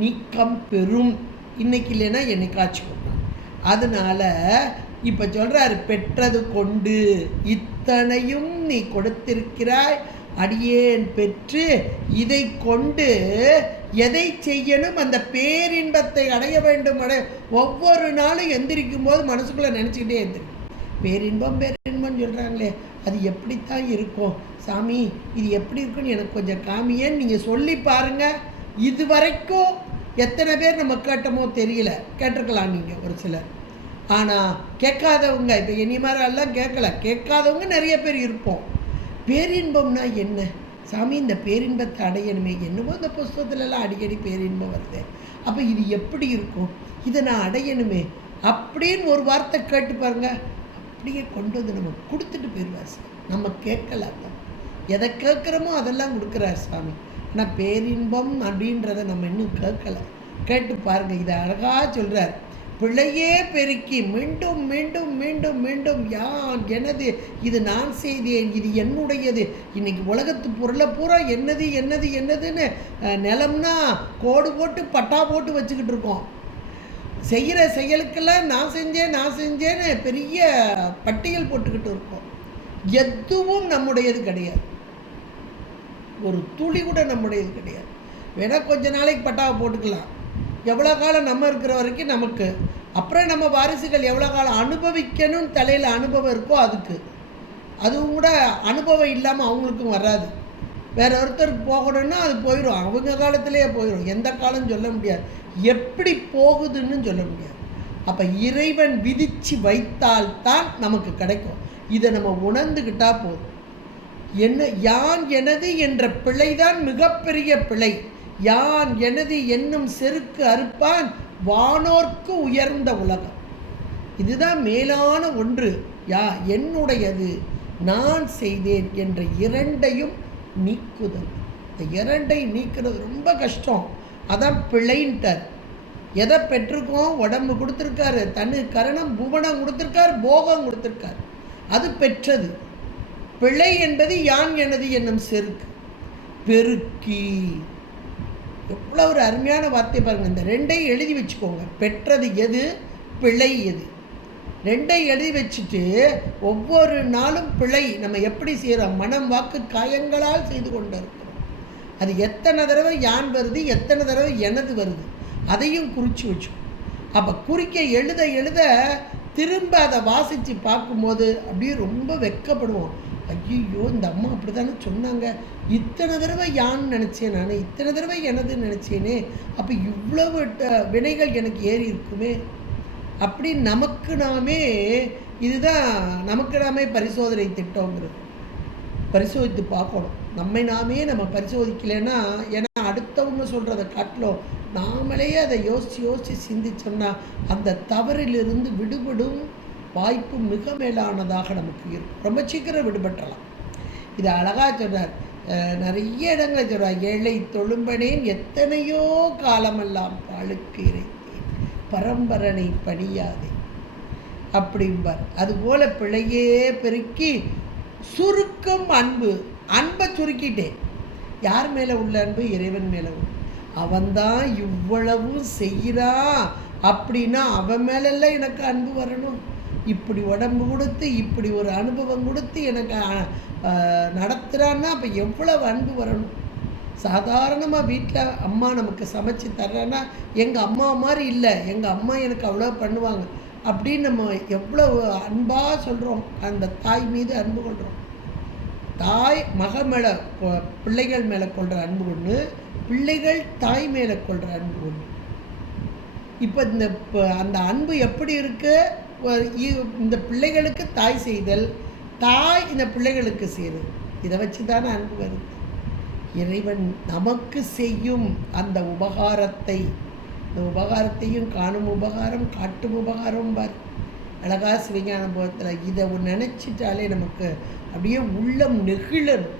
நீக்கம் பெறும். இன்னைக்கு இல்லைன்னா என்னைக்காச்சும் கொடுக்கலாம். அதனால் இப்போ சொல்கிறார், பெற்றது கொண்டு இத்தனையும் நீ கொடுத்திருக்கிறாய், அடியேன் பெற்று இதை கொண்டு எதை செய்யணும்? அந்த பேரின்பத்தை அடைய வேண்டும். ஒவ்வொரு நாளும் எந்திரிக்கும் போது மனசுக்குள்ளே நினச்சிக்கிட்டே எந்திரிக்கும். பேரின்பம்னு சொல்கிறாங்களே, அது எப்படித்தான் இருக்கும் சாமி, இது எப்படி இருக்குன்னு எனக்கு கொஞ்சம் காமியேன்னு நீங்கள் சொல்லி பாருங்கள். இது வரைக்கும் எத்தனை பேர் நம்ம கேட்டோமோ தெரியல, கேட்டிருக்கலாம் நீங்கள் ஒரு சிலர். ஆனால் கேட்காதவங்க, இப்போ இனி மாதிரி எல்லாம் கேட்காதவங்க நிறைய பேர் இருப்போம். பேரின்பம்னா என்ன சாமி? இந்த பேரின்பத்தை அடையணுமே, என்னவோ இந்த புஸ்தகத்துலலாம் அடிக்கடி பேரின்பம் வருது. அப்போ இது எப்படி இருக்கும், இதை நான் அடையணுமே அப்படின்னு ஒரு வார்த்தை கேட்டு பாருங்க. அப்படியே கொண்டு வந்து நம்ம கொடுத்துட்டு போயிடுவார் சாமி. நம்ம கேட்கல, எதை கேட்குறோமோ அதெல்லாம் கொடுக்குறார் சாமி. ஆனால் பேரின்பம் அப்படின்றத நம்ம இன்னும் கேட்கலை. கேட்டு பாருங்கள். இதை அழகாக சொல்கிறார். பிழையே பெருக்கி மீண்டும் மீண்டும் மீண்டும் மீண்டும் யான் எனது, இது நான் செய்தேன், இது என்னுடையது. இன்றைக்கி உலகத்து பொருளை பூரா என்னது என்னது என்னதுன்னு நிலம்னா கோடு போட்டு பட்டா போட்டு வச்சுக்கிட்டு இருக்கோம். செய்கிற செயலுக்கெல்லாம் நான் செஞ்சேன்னு பெரிய பட்டியல் போட்டுக்கிட்டு இருக்கோம். எதுவும் நம்முடையது கிடையாது, ஒரு துளி கூட நம்முடையது கிடையாது. வேணால் கொஞ்ச நாளைக்கு பட்டாவை போட்டுக்கலாம், எவ்வளோ காலம் நம்ம இருக்கிற வரைக்கும் நமக்கு. அப்புறம் நம்ம வாரிசுகள் எவ்வளோ காலம் அனுபவிக்கணும்னு தலையில் அனுபவம் இருக்கோ அதுக்கு. அதுவும் கூட அனுபவம் இல்லாமல் அவங்களுக்கும் வராது. வேற ஒருத்தருக்கு போகணும்னா அது போயிடும், அவங்க காலத்திலேயே போயிடும். எந்த காலம் சொல்ல முடியாது, எப்படி போகுதுன்னு சொல்ல முடியாது. அப்போ இறைவன் விதித்து வைத்தால்தான் நமக்கு கிடைக்கும். இதை நம்ம உணர்ந்துக்கிட்டால் போதும். என்ன யான் எனது என்ற பிழைதான் மிகப்பெரிய பிழை. யான் எனது என்னும் செருக்கு அறுப்பான் வானோர்க்கு உயர்ந்த உலகம். இதுதான் மேலான ஒன்று. என்னுடையது, நான் செய்தேன் என்ற இரண்டையும் நீக்குதல். இந்த இரண்டை நீக்கிறது ரொம்ப கஷ்டம். அதான் பிழைன்ட்டார். எதை பெற்றிருக்கோம்? உடம்பு கொடுத்துருக்காரு, தனு, கரணம், புவனம் கொடுத்துருக்கார், போகம் கொடுத்துருக்கார், அது பெற்றது. பிழை என்பது யான் எனது என்னும் செருக்கு. பெருக்கி, எவ்வளோ ஒரு அருமையான வார்த்தை பாருங்கள். இந்த ரெண்டையும் எழுதி வச்சுக்கோங்க. பெற்றது எது, பிழை எது, ரெண்டையும் எழுதி வச்சுட்டு ஒவ்வொரு நாளும் பிழை நம்ம எப்படி செய்கிறோம்? மனம், வாக்கு, காயங்களால் செய்து கொண்டு இருக்கிறோம். அது எத்தனை தடவை யான் வருது, எத்தனை தடவை எனது வருது, அதையும் குறித்து வச்சுக்கோம். அப்போ குறிக்க எழுத எழுத திரும்ப அதை வாசித்து பார்க்கும்போது அப்படியே ரொம்ப வெட்கப்படுவோம். ஐயோ, இந்த அம்மா அப்படி தானே சொன்னாங்க, இத்தனை தடவை யான் நினச்சேன், நான் இத்தனை தடவை எனது நினச்சேனே, அப்போ இவ்வளவு வினைகள் எனக்கு ஏறி இருக்குமே அப்படி நமக்கு நாமே. இதுதான் நமக்கு நாமே பரிசோதனை திட்டங்கிறது. பரிசோதித்து பார்க்கணும். நம்மை நாமே நம்ம பரிசோதிக்கலைன்னா, ஏன்னா அடுத்தவங்க சொல்கிறத காட்டிலும் நாமளே அதை யோசித்து சிந்திச்சோம்னா அந்த தவறிலிருந்து விடுபடும் வாய்ப்பு மிக மேலானதாக நமக்கு இருக்கும். ரொம்ப சீக்கிரம் விடுபட்டலாம். இது அழகாக சொல்கிறார். நிறைய இடங்களை சொல்கிறார். ஏழை தொழும்பனேன் எத்தனையோ காலமெல்லாம் பாலுக்கு இறைத்தேன் பரம்பரனை பணியாதே அப்படிம்பார். அதுபோல் பிழையே பெருக்கி சுருக்கும் அன்பை சுருக்கிட்டேன். யார் மேலே உள்ள அன்பு? இறைவன் மேலே உள்ள. அவன்தான் இவ்வளவும் செய்கிறான் அப்படின்னா அவன் மேலெல்லாம் எனக்கு அன்பு வரணும். இப்படி உடம்பு கொடுத்து இப்படி ஒரு அனுபவம் கொடுத்து எனக்கு நடத்துகிறான்னா அப்போ எவ்வளவு அன்பு வரணும். சாதாரணமாக வீட்டில் அம்மா நமக்கு சமைச்சு தர்றான்னா எங்கள் அம்மா மாதிரி இல்லை, எங்கள் அம்மா எனக்கு அவ்வளோ பண்ணுவாங்க அப்படின்னு நம்ம எவ்வளவு அன்பாக சொல்கிறோம். அந்த தாய் மீது அன்பு கொள்கிறோம். தாய் மக மேலே பிள்ளைகள் மேலே கொள்கிற அன்பு ஒன்று, பிள்ளைகள் தாய் மேலே கொள்கிற அன்பு ஒன்று. இப்போ அந்த அன்பு எப்படி இருக்குது? இந்த பிள்ளைகளுக்கு தாய் செய்தல், தாய் இந்த பிள்ளைகளுக்கு செய்தல், இதை வச்சு தானே அன்பு வருது. இறைவன் நமக்கு செய்யும் அந்த உபகாரத்தையும் காணும் உபகாரம் காட்டும் உபகாரம் பார். அழகா சிவஞான போகத்தில் இதை நினச்சிட்டாலே நமக்கு அப்படியே உள்ளம் நெகிழணும்.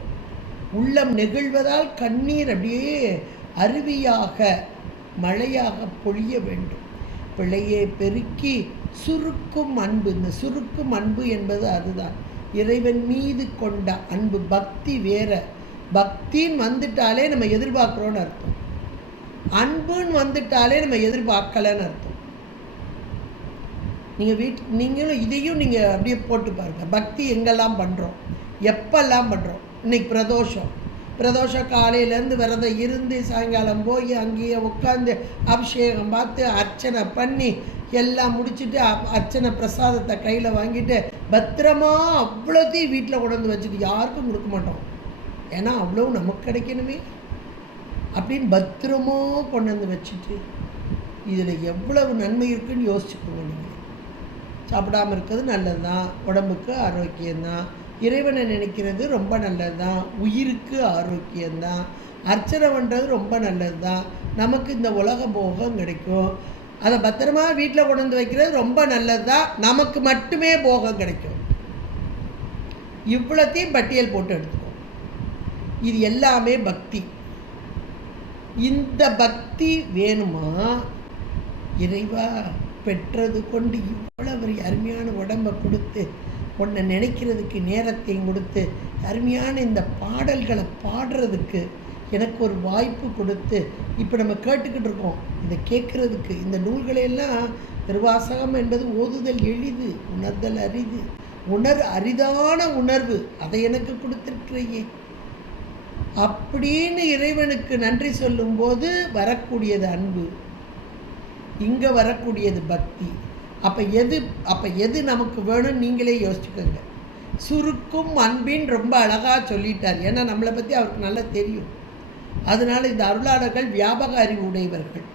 உள்ளம் நெகிழ்வதால் கண்ணீர் அப்படியே அருவியாக மழையாக பொழிய வேண்டும். பிழையை பெருக்கி சுருக்கும் அன்பு. இந்த சுருக்கும் அன்பு என்பது அதுதான், இறைவன் மீது கொண்ட அன்பு. பக்தி வேற. பக்தின்னு வந்துட்டாலே நம்ம எதிர்பார்க்குறோன்னு அர்த்தம். அன்புன்னு வந்துட்டாலே நம்ம எதிர்பார்க்கலன்னு அர்த்தம். நீங்களும் இதையும் நீங்கள் அப்படியே போட்டு பாருங்கள். பக்தி எங்கெல்லாம் பண்ணுறோம், எப்பெல்லாம் பண்ணுறோம். இன்றைக்கி பிரதோஷம் காலையிலேருந்து விரதம் இருந்து சாயங்காலம் போய் அங்கேயே உட்காந்து அபிஷேகம் பார்த்து அர்ச்சனை பண்ணி எல்லாம் முடிச்சுட்டு அர்ச்சனை பிரசாதத்தை கையில் வாங்கிட்டு பத்திரமா அவ்வளோத்தையும் வீட்டில் கொண்டு வந்து வச்சுட்டு யாருக்கும் கொடுக்க மாட்டோம். ஏன்னா அவ்வளோ நமக்கு கிடைக்கணுமே அப்படின்னு பத்திரமோ கொண்டு வந்து வச்சுட்டு இதில் எவ்வளவு நன்மை இருக்குன்னு யோசிச்சுக்கோங்க. நீங்கள் சாப்பிடாமல் இருக்கிறது நல்லது தான், உடம்புக்கு ஆரோக்கியம்தான். இறைவனை நினைக்கிறது ரொம்ப நல்லது தான், உயிருக்கு ஆரோக்கியம்தான். அர்ச்சனை பண்ணுறது ரொம்ப நல்லது தான், நமக்கு இந்த உலக போகம் கிடைக்கும். அதை பத்திரமா வீட்டில் கொண்டு வந்து வைக்கிறது ரொம்ப நல்லது தான், நமக்கு மட்டுமே போகம் கிடைக்கும். இவ்வளோத்தையும் பட்டியல் போட்டு எடுத்துக்கோ. இது எல்லாமே பக்தி. இந்த பக்தி வேணுமா? இறைவா பெற்றது கொண்டு இவ்வளவு அருமையான உடம்பை கொடுத்து உன்னை நினைக்கிறதுக்கு நேரத்தையும் கொடுத்து அருமையான இந்த பாடல்களை பாடுறதுக்கு எனக்கு ஒரு வாய்ப்பு கொடுத்து இப்போ நம்ம கேட்டுக்கிட்டு இருக்கோம். இதை கேட்குறதுக்கு இந்த நூல்களையெல்லாம் திருவாசகம் என்பது ஓதுதல் எளிது, உணர்தல் அரிது. அரிதான உணர்வு அதை எனக்கு கொடுத்துருக்கிறையே அப்படின்னு இறைவனுக்கு நன்றி சொல்லும்போது வரக்கூடியது அன்பு, இங்கே வரக்கூடியது பக்தி. அப்போ எது நமக்கு வேணும்னு நீங்களே யோசிச்சுக்கோங்க. சுருக்கும் அன்பின் ரொம்ப அழகாக சொல்லிட்டார். ஏன்னா நம்மளை பற்றி அவருக்கு நல்லா தெரியும். அதனால் இந்த அருளாளர்கள் வியாபக அறிவு உடையவர்கள்,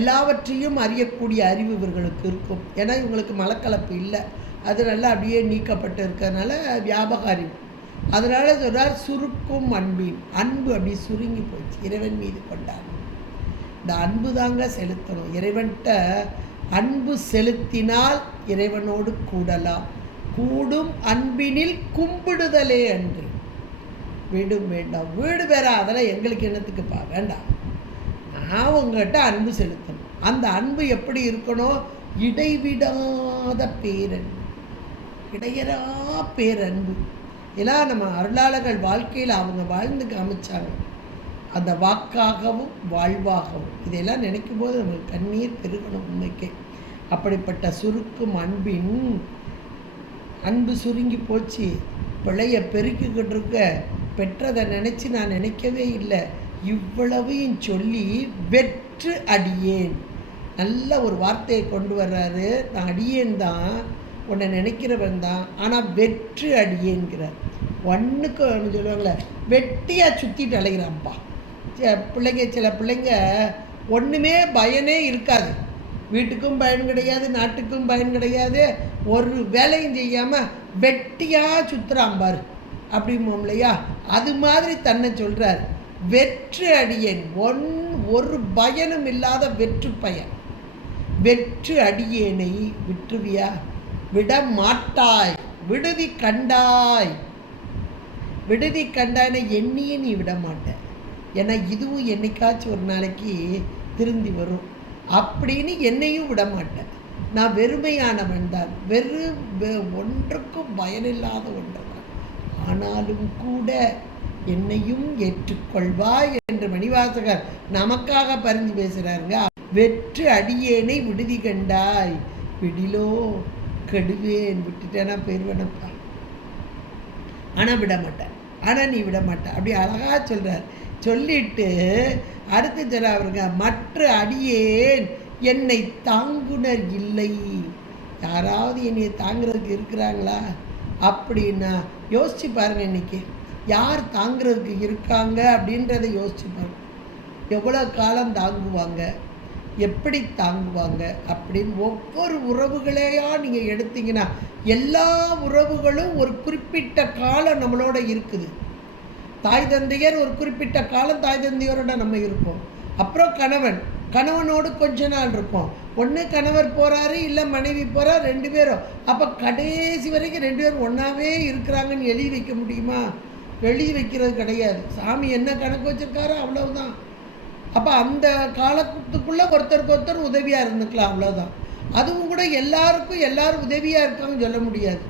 எல்லாவற்றையும் அறியக்கூடிய அறிவு இவர்களுக்கு இருக்கும். ஏன்னா இவங்களுக்கு மலக்கலப்பு இல்லை, அது நல்லா அப்படியே நீக்கப்பட்டு இருக்கிறதுனால வியாபக அறிவு. அதனால் சொல்கிறார் சுருக்கும் அன்பின். அன்பு அப்படி சுருங்கி போச்சு. இறைவன் மீது கொண்டார் இந்த அன்பு தாங்க செலுத்தணும். இறைவன்கிட்ட அன்பு செலுத்தினால் இறைவனோடு கூடலாம். கூடும் அன்பினில் கும்பிடுதலே அன்று. வீடும் வேண்டாம், வீடு வேற, அதெல்லாம் எங்களுக்கு என்னத்துக்குப்பா, வேண்டாம். நான் உங்கள்கிட்ட அன்பு செலுத்தணும். அந்த அன்பு எப்படி இருக்கணும்? இடைவிடாத பேரன்பு, இடையறா பேரன்பு. இதெல்லாம் நம்ம அருளாளர்கள் வாழ்க்கையில் அவங்க வாழ்ந்து காமிச்சாங்க. அந்த வாக்காகவும் வாழ்வாகவும் இதெல்லாம் நினைக்கும் போது நமக்கு கண்ணீர் பெருகணும் உண்மைக்கே. அப்படிப்பட்ட சுருக்கும் அன்பின் அன்பு சுருங்கி போச்சு. பிழைய பெருக்கிக்கிட்டு இருக்க பெற்றதை நினச்சி நான் நினைக்கவே இல்லை. இவ்வளவையும் சொல்லி வெற்று அடியேன். நல்ல ஒரு வார்த்தையை கொண்டு வர்றாரு. நான் அடியேன் தான், உன்னை நினைக்கிறவன் தான், ஆனால் வெற்று அடியேன்கிறார். ஒன்றுக்கு ஒன்று சொல்லுவாங்களே, வெட்டியாக சுற்றிட்டு அலைகிறான்ப்பா பிள்ளைங்க. சில பிள்ளைங்க ஒன்றுமே பயனே இருக்காது, வீட்டுக்கும் பயன் கிடையாது, நாட்டுக்கும் பயன் கிடையாது, ஒரு வேலையும் செய்யாமல் வெட்டியாக சுற்றுறான் பாரு அப்படிம்போம் இல்லையா? அது மாதிரி தன்னை சொல்கிறார். வெற்று அடியேன், ஒரு பயனும் இல்லாத வெற்று பயன். வெற்று அடியேனை விற்றுவியா? விட மாட்டாய். விடுதி கண்டாய், விடுதி கண்டாய்னா எண்ணியே நீ விட மாட்ட. ஏன்னா இதுவும் என்னைக்காச்சும் ஒரு நாளைக்கு திருந்தி வரும் அப்படின்னு என்னையும் விட மாட்டேன். நான் வெறுமையானவன் தான், ஒன்றுக்கும் பயனில்லாத ஒன்று தான். ஆனாலும் கூட என்னையும் ஏற்றுக்கொள்வாய் என்று மணிவாசகர் நமக்காக பரிந்து பேசுகிறாருங்க. வெற்று அடியேனை விடுதி கண்டாய், விடிலோ கெடுவேன். விட்டுட்டேன்னா பெருவனப்பா, ஆனால் விட மாட்டேன், ஆனால் நீ விட மாட்டேன். அப்படி அழகாக சொல்கிறார். சொல்லிட்டு அடுத்து சொல்றாருங்க, மற்ற அடியேன் என்னை தாங்குனர் இல்லை. யாராவது என்னை தாங்கிறதுக்கு இருக்கிறாங்களா அப்படின்னா யோசிச்சு பாருங்க. இன்னைக்கு யார் தாங்கிறதுக்கு இருக்காங்க அப்படின்றத யோசிச்சு பாருங்க. எவ்வளோ காலம் தாங்குவாங்க, எப்படி தாங்குவாங்க அப்படின்னு ஒவ்வொரு உறவுகளையா நீங்கள் எடுத்தீங்கன்னா எல்லா உறவுகளும் ஒரு குறிப்பிட்ட காலம் நம்மளோட இருக்குது. தாய் தந்தையர் ஒரு குறிப்பிட்ட காலம் தாய் தந்தையரோட நம்ம இருப்போம். அப்புறம் கணவனோடு கொஞ்ச நாள் இருப்போம். ஒன்று கணவர் போகிறாரு, இல்லை மனைவி போகிறார், 2 பேரும். அப்போ கடைசி வரைக்கும் 2 பேரும் ஒன்றாவே இருக்கிறாங்கன்னு எழுதி வைக்க முடியுமா? எழுதி வைக்கிறது கிடையாது. சாமி என்ன கணக்கு வச்சுருக்காரோ அவ்வளவுதான். அப்போ அந்த காலத்துக்குள்ளே ஒருத்தருக்கு உதவியாக இருந்துக்கலாம், அவ்வளோதான். அதுவும் கூட எல்லாரும் உதவியாக இருக்காங்கன்னு சொல்ல முடியாது.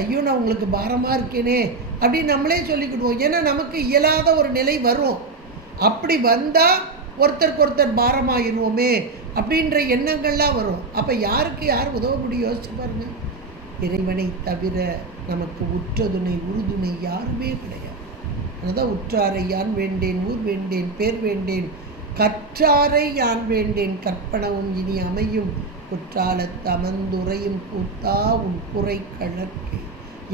ஐயோ நான் உங்களுக்கு பாரமாக இருக்கேனே அப்படின்னு நம்மளே சொல்லிக்கிடுவோம். ஏன்னா நமக்கு இயலாத ஒரு நிலை வரும். அப்படி வந்தால் ஒருத்தருக்கு பாரமாகிடுவோமே அப்படின்ற எண்ணங்கள்லாம் வரும். அப்போ யாருக்கு யார் உதவ முடியும் யோசிச்சு பாருங்க. இறைவனை தவிர நமக்கு உற்றதுணை உறுதுணை யாருமே கிடையாது. அதுதான் உற்றாரை யான் வேண்டேன், ஊர் வேண்டேன், பேர் வேண்டேன், கற்றாரை யான் வேண்டேன், கற்பனவும் இனி அமையும், குற்றாலத்து அமர்ந்துரையும் கூத்தா உன் குறை கழற்கு.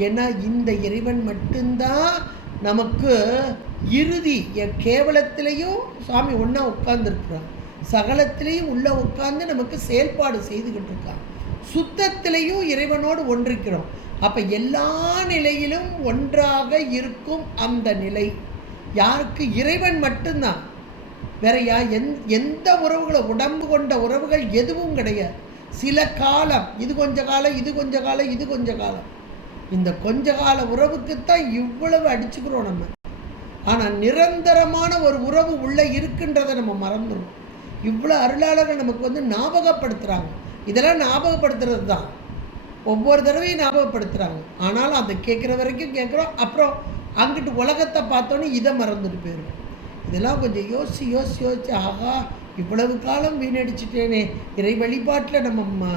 ஏன்னா இந்த இறைவன் மட்டும்தான் நமக்கு இறுதி. கேவலத்திலையும் சாமி ஒன்றா உட்கார்ந்துருக்குறான், சகலத்திலையும் உள்ளே உட்கார்ந்து நமக்கு செயல்பாடு செய்துக்கிட்டு இருக்கான், சுத்தத்திலையும் இறைவனோடு ஒன்றிருக்கிறோம். அப்போ எல்லா நிலையிலும் ஒன்றாக இருக்கும் அந்த நிலை யாருக்கு? இறைவன் மட்டும்தான். வேற எந்த உறவுகளும், உடம்பு கொண்ட உறவுகள் எதுவும் கிடையாது. சில காலம், இது கொஞ்ச காலம், இது கொஞ்ச காலம், இது கொஞ்ச காலம். இந்த கொஞ்ச கால உறவுக்குத்தான் இவ்வளவு அடிச்சுக்கிறோம் நம்ம. ஆனால் நிரந்தரமான ஒரு உறவு உள்ளே இருக்குன்றதை நம்ம மறந்துடும். இவ்வளோ அருளாளர்கள் நமக்கு ஞாபகப்படுத்துகிறாங்க. இதெல்லாம் ஞாபகப்படுத்துறது தான், ஒவ்வொரு தடவையும் ஞாபகப்படுத்துகிறாங்க. ஆனாலும் அதை கேட்குற வரைக்கும் கேட்குறோம், அப்புறம் அங்கிட்டு உலகத்தை பார்த்தோன்னே இதை மறந்துட்டு போயிடுவோம். இதெல்லாம் கொஞ்சம் யோசிச்சு ஆகா இவ்வளவு காலம் வீணடிச்சிட்டேனே, இறை வழிபாட்டில் நம்ம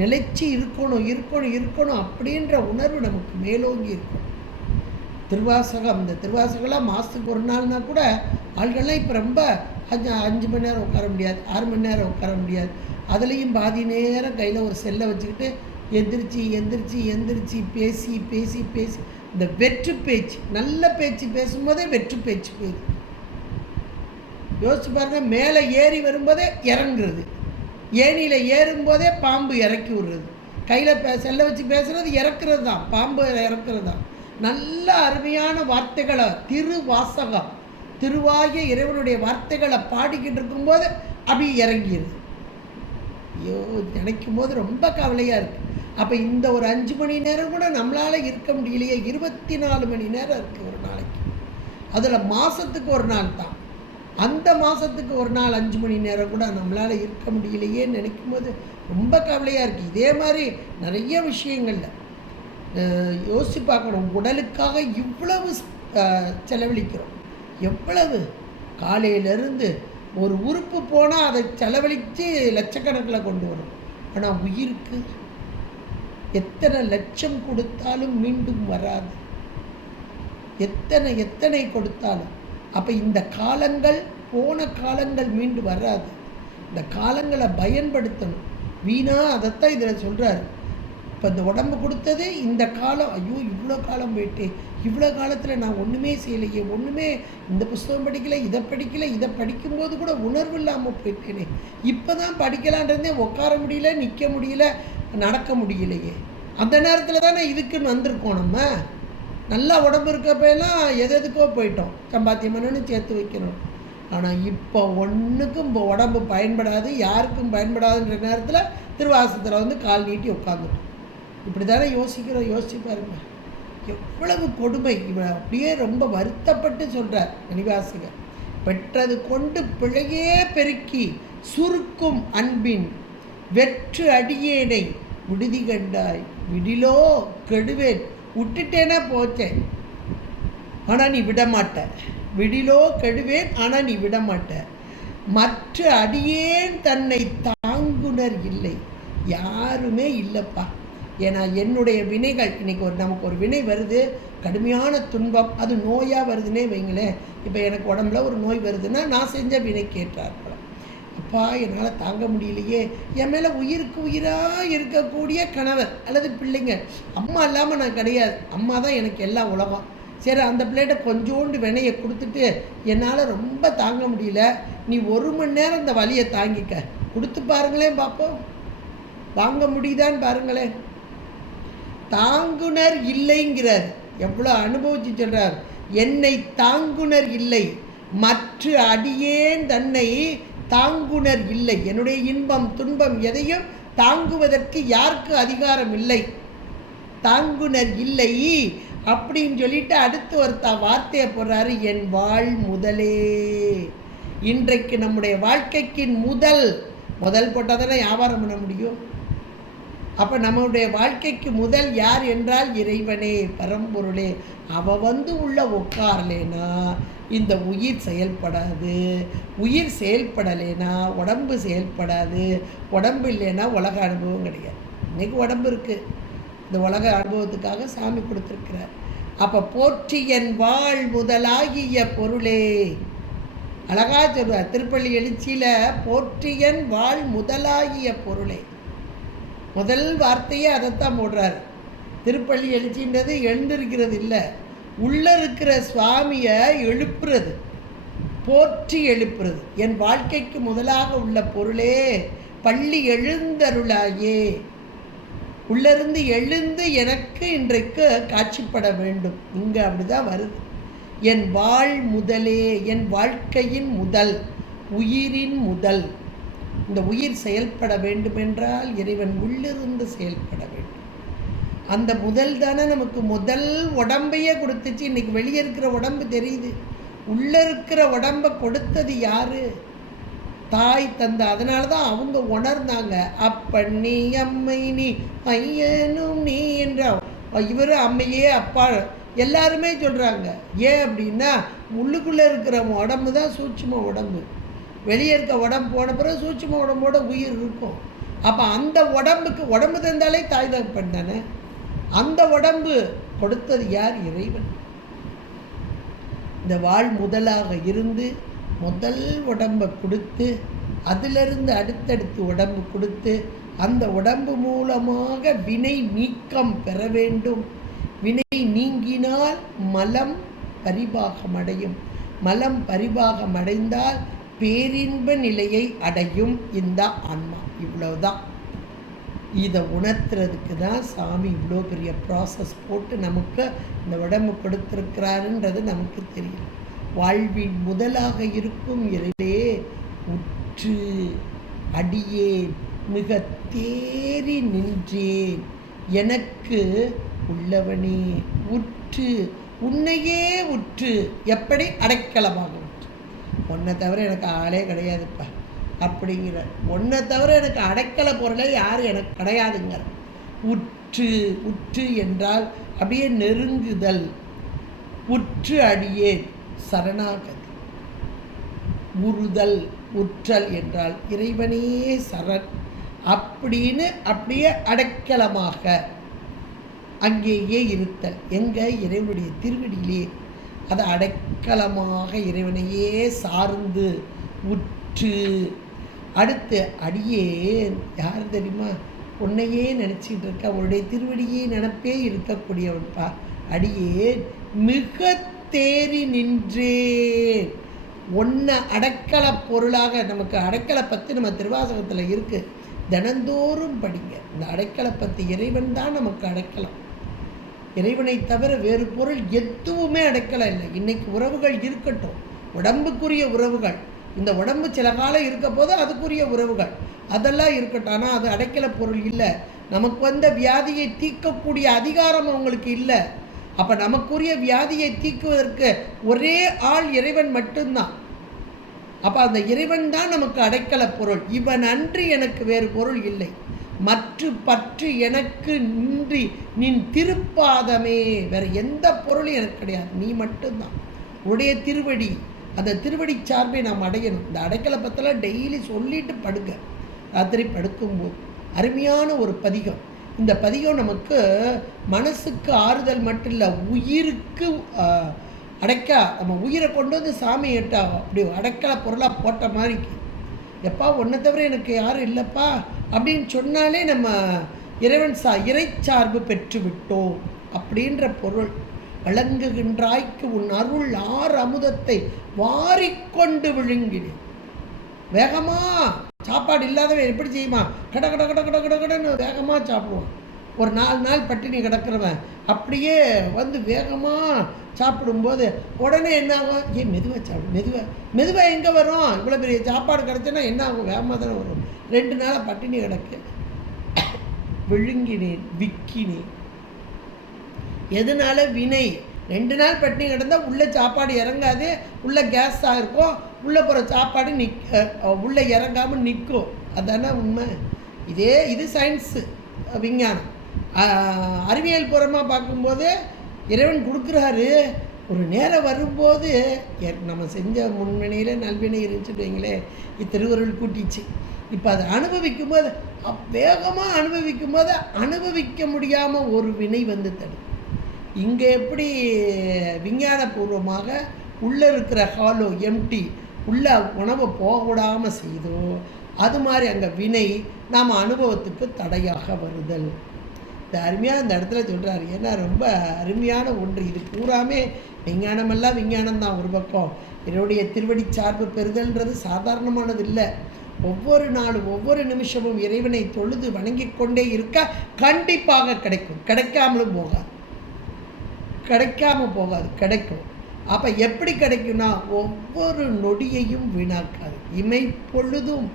நிலைச்சி இருக்கணும் அப்படின்ற உணர்வு நமக்கு மேலோங்கி இருக்கும். திருவாசகம், இந்த திருவாசகம்லாம் மாதத்துக்கு ஒரு நாள்னா கூட ஆள்கள்லாம் இப்போ ரொம்ப 5 மணி நேரம் உட்கார முடியாது, 6 மணி நேரம் உட்கார முடியாது. அதுலேயும் பாதி நேரம் கையில் ஒரு செல்லை வச்சுக்கிட்டு எந்திரிச்சு பேசி இந்த வெற்று பேச்சு, நல்ல பேச்சு பேசும்போதே வெற்று பேச்சு போயிடுது. யோசிச்சு பாருங்க, மேலே ஏறி வரும்போதே இறங்குறது, ஏணியில் ஏறும்போதே பாம்பு இறக்கி விடுறது, கையில் செல்லை வச்சு பேசுகிறது இறக்குறது தான், பாம்பு இறக்குறது தான். நல்ல அருமையான வார்த்தைகளை, திருவாசகம், திருவாகிய இறைவனுடைய வார்த்தைகளை பாடிக்கிட்டு இருக்கும்போது அப்படி இறங்கிடுது. ஐயோ நினைக்கும் போது ரொம்ப கவலையாக இருக்குது. அப்போ இந்த ஒரு 5 மணி நேரம் கூட நம்மளால் இருக்க முடியலையே. 24 மணி நேரம் இருக்குது ஒரு நாளைக்கு. அதில் மாதத்துக்கு ஒரு நாள் தான், அந்த மாதத்துக்கு ஒரு நாள் 5 மணி நேரம் கூட நம்மளால் இருக்க முடியலையேன்னு நினைக்கும் போது ரொம்ப கவலையாக இருக்குது. இதே மாதிரி நிறைய விஷயங்களில் யோசித்து பார்க்கணும். உடலுக்காக இவ்வளவு செலவழிக்கிறோம், எவ்வளவு காலையிலேருந்து ஒரு உறுப்பு போனால் அதை செலவழித்து லட்சக்கணக்கில் கொண்டு வரும். ஆனால் உயிருக்கு எத்தனை லட்சம் கொடுத்தாலும் மீண்டும் வராது, எத்தனை கொடுத்தாலும். அப்போ இந்த காலங்கள், போன காலங்கள் மீண்டும் வராது. இந்த காலங்களை பயன்படுத்தணும். வீணா அதைத்தான் இதில் சொல்கிறாரு. இப்போ இந்த உடம்பு கொடுத்தது இந்த காலம், ஐயோ இவ்வளோ காலம் போயிட்டு, இவ்வளோ காலத்தில் நான் ஒன்றுமே செய்யலையே, இந்த புஸ்தகம் படிக்கலை, இதை படிக்கும்போது கூட உணர்வு இல்லாமல் போயிட்டேனே, இப்போ தான் படிக்கலான்றதே, உட்கார முடியல, நிற்க முடியல, நடக்க முடியலையே. அந்த நேரத்தில் தானே இதுக்குன்னு வந்திருக்கோம். நம்ம நல்லா உடம்பு இருக்கப்பெல்லாம் எதுக்கோ போயிட்டோம், சம்பாத்தியம் பண்ணணும்னு சேர்த்து வைக்கணும். ஆனால் இப்போ ஒன்றுக்கும் இப்போ உடம்பு பயன்படாது, யாருக்கும் பயன்படாதுன்ற நேரத்தில் திருவாசகத்தில் கால் நீட்டி உட்காந்துட்டோம். இப்படி தானே யோசிக்கிறோம். யோசிச்சு பாருங்க, எவ்வளவு கொடுமை. இவன் அப்படியே ரொம்ப வருத்தப்பட்டு சொல்கிறார் மணிவாசகர். பெற்றது கொண்டு பிழையே பெருக்கி சுருக்கும் அன்பின் வெற்று அடியேனை விடுதி கண்டாய் விடிலோ கெடுவேன். விட்டுட்டேனா போச்சேன், ஆனால் நீ விடமாட்ட. விடிலோ கெடுவேன், ஆனால் நீ விடமாட்ட. மற்ற அடியேன் தன்னை தாங்குனர் இல்லை. யாருமே இல்லைப்பா. ஏன்னா என்னுடைய வினைகள், இன்றைக்கி நமக்கு ஒரு வினை வருது, கடுமையான துன்பம், அது நோயாக வருதுன்னே வைங்களேன். இப்போ எனக்கு உடம்புல ஒரு நோய் வருதுன்னா நான் செஞ்ச வினை கேட்டார்கள். அப்பா என்னால் தாங்க முடியலையே, என் மேலே உயிருக்கு உயிராக இருக்கக்கூடிய கணவர் அல்லது பிள்ளைங்க, அம்மா இல்லாமல் நான் கிடையாது, அம்மா தான் எனக்கு எல்லா உலகம். சரி, அந்த பிள்ளைகிட்ட கொஞ்சோண்டு வினையை கொடுத்துட்டு என்னால் ரொம்ப தாங்க முடியல, நீ 1 மணி நேரம் இந்த வலியை தாங்கிக்க, கொடுத்து பாருங்களேன் பார்ப்போம், வாங்க முடியுதான்னு பாருங்களேன். தாங்குனர் இல்லைங்கிறார். எவ்வளோ அனுபவிச்சு சொல்கிறார். என்னை தாங்குனர் இல்லை, மற்ற அடியேன் தன்னை தாங்குனர் இல்லை. என்னுடைய இன்பம் துன்பம் எதையும் தாங்குவதற்கு யாருக்கு அதிகாரம் இல்லை, தாங்குனர் இல்லை அப்படின்னு சொல்லிட்டு அடுத்து ஒருத்தா வார்த்தையை போடுறாரு, என் வாழ் முதலே. இன்றைக்கு நம்முடைய வாழ்க்கைக்கு முதல் போட்டால் தானே வியாபாரம் பண்ண முடியும். அப்போ நம்முடைய வாழ்க்கைக்கு முதல் யார் என்றால் இறைவனே, பரம்பொருளே. அவன் உள்ள உட்காரலேனா இந்த உயிர் செயல்படாது. உயிர் செயல்படலைனா உடம்பு செயல்படாது. உடம்பு இல்லைன்னா உலக அனுபவம் கிடையாது. இன்றைக்கி உடம்பு இருக்குது, இந்த உலக அனுபவத்துக்காக சாமி கொடுத்துருக்கிறார். அப்போ போற்றி என் வாழ் முதலாகிய பொருளே. அழகா சொல்வார் திருப்பள்ளி எழுச்சியில், போற்றியன் வாழ் முதலாகிய பொருளே. முதல் வார்த்தையே அதைத்தான் போடுறார். திருப்பள்ளி எழுச்சின்றது எழுந்திருக்கிறது இல்லை, உள்ளே இருக்கிற சுவாமியை எழுப்புறது, போற்றி எழுப்புறது. என் வாழ்க்கைக்கு முதலாக உள்ள பொருளே பள்ளி எழுந்தருளாயே. உள்ளிருந்து எழுந்து எனக்கு இன்றைக்கு காட்சிப்பட வேண்டும். இங்கே அப்படிதான் வருது. என் வாழ் முதலே, என் வாழ்க்கையின் முதல், உயிரின் முதல். இந்த உயிர் செயல்பட வேண்டுமென்றால் இறைவன் உள்ளிருந்து செயல்பட வேண்டும். அந்த முதல் தானே நமக்கு முதல் உடம்பையே கொடுத்துச்சு. இன்றைக்கி வெளியே இருக்கிற உடம்பு தெரியுது, உள்ளே இருக்கிற உடம்பை கொடுத்தது யாரு? தாய் தந்த. அதனால தான் அவங்க உணர்ந்தாங்க, அப்பன் நீ அம்மை நீ ஐயனும் நீ என்ற. இவர் அம்மையே அப்பா எல்லாருமே சொல்கிறாங்க. ஏன் அப்படின்னா உள்ளுக்குள்ளே இருக்கிற உடம்பு தான் சூட்சும உடம்பு. வெளியே இருக்க உடம்பு போன பிறகு சூட்சும உடம்போட உயிர் இருக்கும். அப்போ அந்த உடம்புக்கு உடம்பு தந்தாலே தாய் தகப்பன் தானே. அந்த உடம்பு கொடுத்தது யார்? இறைவன். இந்த வாழ் முதலாக இருந்து முதல் உடம்பை கொடுத்து அதிலிருந்து அடுத்தடுத்து உடம்பு கொடுத்து அந்த உடம்பு மூலமாக வினை நீக்கம் பெற வேண்டும். வினை நீங்கினால் மலம் பரிபாகம் அடையும். மலம் பரிபாகம் அடைந்தால் பேரின்ப நிலையை அடையும் இந்த ஆன்மா. இவ்வளவுதான். இதை உணர்த்துறதுக்கு தான் சாமி இவ்வளோ பெரிய ப்ராசஸ் போட்டு நமக்கு இந்த உடம்பு கொடுத்துருக்கிறாருன்றது நமக்கு தெரியும். வாழ்வின் முதலாக இருக்கும் இறைவே உற்று அடியேன் மிக தேறி நின்றேன் எனக்கு உள்ளவனே. உற்று உன்னையே உற்று. எப்படி? அடைக்கலமாக உற்று. உன்னை தவிர எனக்கு ஆளே கிடையாதுப்பா அப்படிங்கிற. உன்னை தவிர எனக்கு அடைக்கல பொருளே யார் எனக்கு கிடையாதுங்கிற. உற்று. உற்று என்றால் அப்படியே நெருங்குதல். உற்று அடியேன் சரணாகதி. உறுதல். உற்றல் என்றால் இறைவனே சரண் அப்படின்னு அப்படியே அடைக்கலமாக அங்கேயே இருத்தல். எங்க? இறைவனுடைய திருவடியிலே. அதை அடைக்கலமாக இறைவனையே சார்ந்து உற்று. அடுத்து அடியேன் யார் தெரியுமா? உன்னையே நினச்சிக்கிட்டு இருக்க, உன்னுடைய திருவடியே நினப்பே இருக்கக்கூடியவன்பா. அடியேன் மிக தேறி நின்றேன். ஒன்றை அடைக்கல பொருளாக. நமக்கு அடைக்கலை பற்றி நம்ம திருவாசகத்தில் இருக்குது, தினந்தோறும் படிங்க. இந்த அடைக்கலை பற்றி இறைவன் தான் நமக்கு அடைக்கலம். இறைவனை தவிர வேறு பொருள் எதுவுமே அடைக்கலம் இல்லை. இன்றைக்கி உறவுகள் இருக்கட்டும், உடம்புக்குரிய உறவுகள். இந்த உடம்பு சில காலம் இருக்க போது அதுக்குரிய உறவுகள் அதெல்லாம் இருக்கட்டும். ஆனால் அது அடைக்கல பொருள் இல்லை. நமக்கு வந்த வியாதியை தீர்க்கக்கூடிய அதிகாரம் அவங்களுக்கு இல்லை. அப்போ நமக்குரிய வியாதியை தீர்க்குவதற்கு ஒரே ஆள் இறைவன் மட்டும்தான். அப்போ அந்த இறைவன் தான் நமக்கு அடைக்கல பொருள். இவன் அன்றி எனக்கு வேறு பொருள் இல்லை. மற்ற பற்று எனக்கு நின்றி நின் திருப்பாதமே, வேறு எந்த பொருளும் எனக்கு கிடையாது, நீ மட்டும்தான். உடைய திருவடி, அந்த திருவடி சார்பை நாம் அடையணும். இந்த அடைக்கலை பற்றலாம் டெய்லி சொல்லிட்டு படுங்க. ராத்திரி படுக்கும்போது அருமையான ஒரு பதிகம். இந்த பதிகம் நமக்கு மனசுக்கு ஆறுதல் மட்டும் இல்லை, உயிருக்கு நம்ம உயிரை கொண்டு வந்து சாமி ஏட்டா அப்படி அடைக்கலை பொருளாக போட்ட மாதிரி. எப்பா ஒன்றை தவிர எனக்கு யாரும் இல்லைப்பா அப்படின்னு சொன்னாலே நம்ம இறைவன் இறைச்சார்பு பெற்று விட்டோம் அப்படின்ற பொருள். வழங்குகின்றாய்க்கு உன் அருள் ஆறு அமுதத்தை வாரிக்கொண்டு விழுங்கிடு. வேகமாக சாப்பாடு இல்லாதவன் எப்படி செய்யுமா? கட கட கட கட கட கடன்னு வேகமாக சாப்பிடுவான். ஒரு 4 நாள் பட்டினி கிடக்கிறவன் அப்படியே வந்து வேகமாக சாப்பிடும்போது உடனே என்ன ஆகும்? மெதுவாக சாப்பிடும். மெதுவாக எங்கே வரும்? இவ்வளோ பெரிய சாப்பாடு கிடச்சுன்னா என்ன ஆகும்? வேகமாக தானே வரும். 2 நாளாக பட்டினி கிடக்கு. விழுங்கினேன் விக்கினேன். எதனால? வினை. 2 நாள் பட்டினி கிடந்தால் உள்ளே சாப்பாடு இறங்காது, உள்ளே கேஸாக இருக்கும், உள்ளே போகிற சாப்பாடு உள்ளே இறங்காமல் நிற்கும். அதானே உண்மை. இது சயின்ஸு, விஞ்ஞானம். அறிவியல் புறமாக பார்க்கும்போது இறைவன் கொடுக்குறாரு. ஒரு நேரம் வரும்போது நம்ம செஞ்ச முன்வினையில் நல்வினை இருந்துச்சுட்டு வைங்களேன், இத்திருவருள் கூட்டிச்சு. இப்போ அதை அனுபவிக்கும்போது வேகமாக அனுபவிக்கும்போது அனுபவிக்க முடியாமல் ஒரு வினை வந்து தடும். இங்கே எப்படி விஞ்ஞானபூர்வமாக உள்ளே இருக்கிற ஹாலோ எம்டி உள்ள உணவை போகவிடாமல் செய்தோ, அது மாதிரி அங்கே வினை நாம் அனுபவத்துக்கு தடையாக வருதல். இந்த அருமையாக அந்த இடத்துல சொல்கிறாரு. ஏன்னா ரொம்ப அருமையான ஒன்று. இது பூராமே விஞ்ஞானமெல்லாம் விஞ்ஞானம்தான் ஒரு பக்கம். என்னுடைய திருவடி சார்பு பெறுதல்ன்றது சாதாரணமானது இல்லை. ஒவ்வொரு நாளும் ஒவ்வொரு நிமிஷமும் இறைவனை தொழுது வணங்கி கொண்டே இருக்க கண்டிப்பாக கிடைக்கும். கிடைக்காமலும் போகாது, கிடைக்கும். அப்போ எப்படி கிடைக்கும்னா, ஒவ்வொரு நொடியையும் வீணாக்காது. இமை பொழுதும்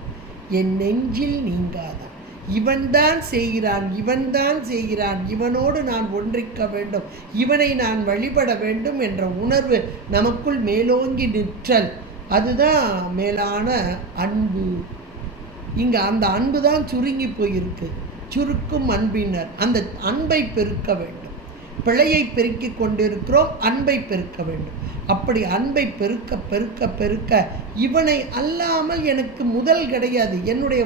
என் நெஞ்சில் நீங்காதான். இவன்தான் செய்கிறான், இவனோடு நான் ஒன்றிக்க வேண்டும், இவனை நான் வழிபட வேண்டும் என்ற உணர்வு நமக்குள் மேலோங்கி நிற்றல், அதுதான் மேலான அன்பு. இங்கே அந்த அன்பு தான் சுருங்கி போயிருக்கு. சுருக்கும் அன்பினர் அந்த அன்பை பெருக்க வேண்டும். பிழையை பெருக்கி கொண்டிருக்கிறோம், அன்பை பெருக்க வேண்டும். அப்படி அன்பை பெருக்க பெருக்க பெருக்க இவனை அல்லாமல் எனக்கு முதல் கிடையாது. என்னுடைய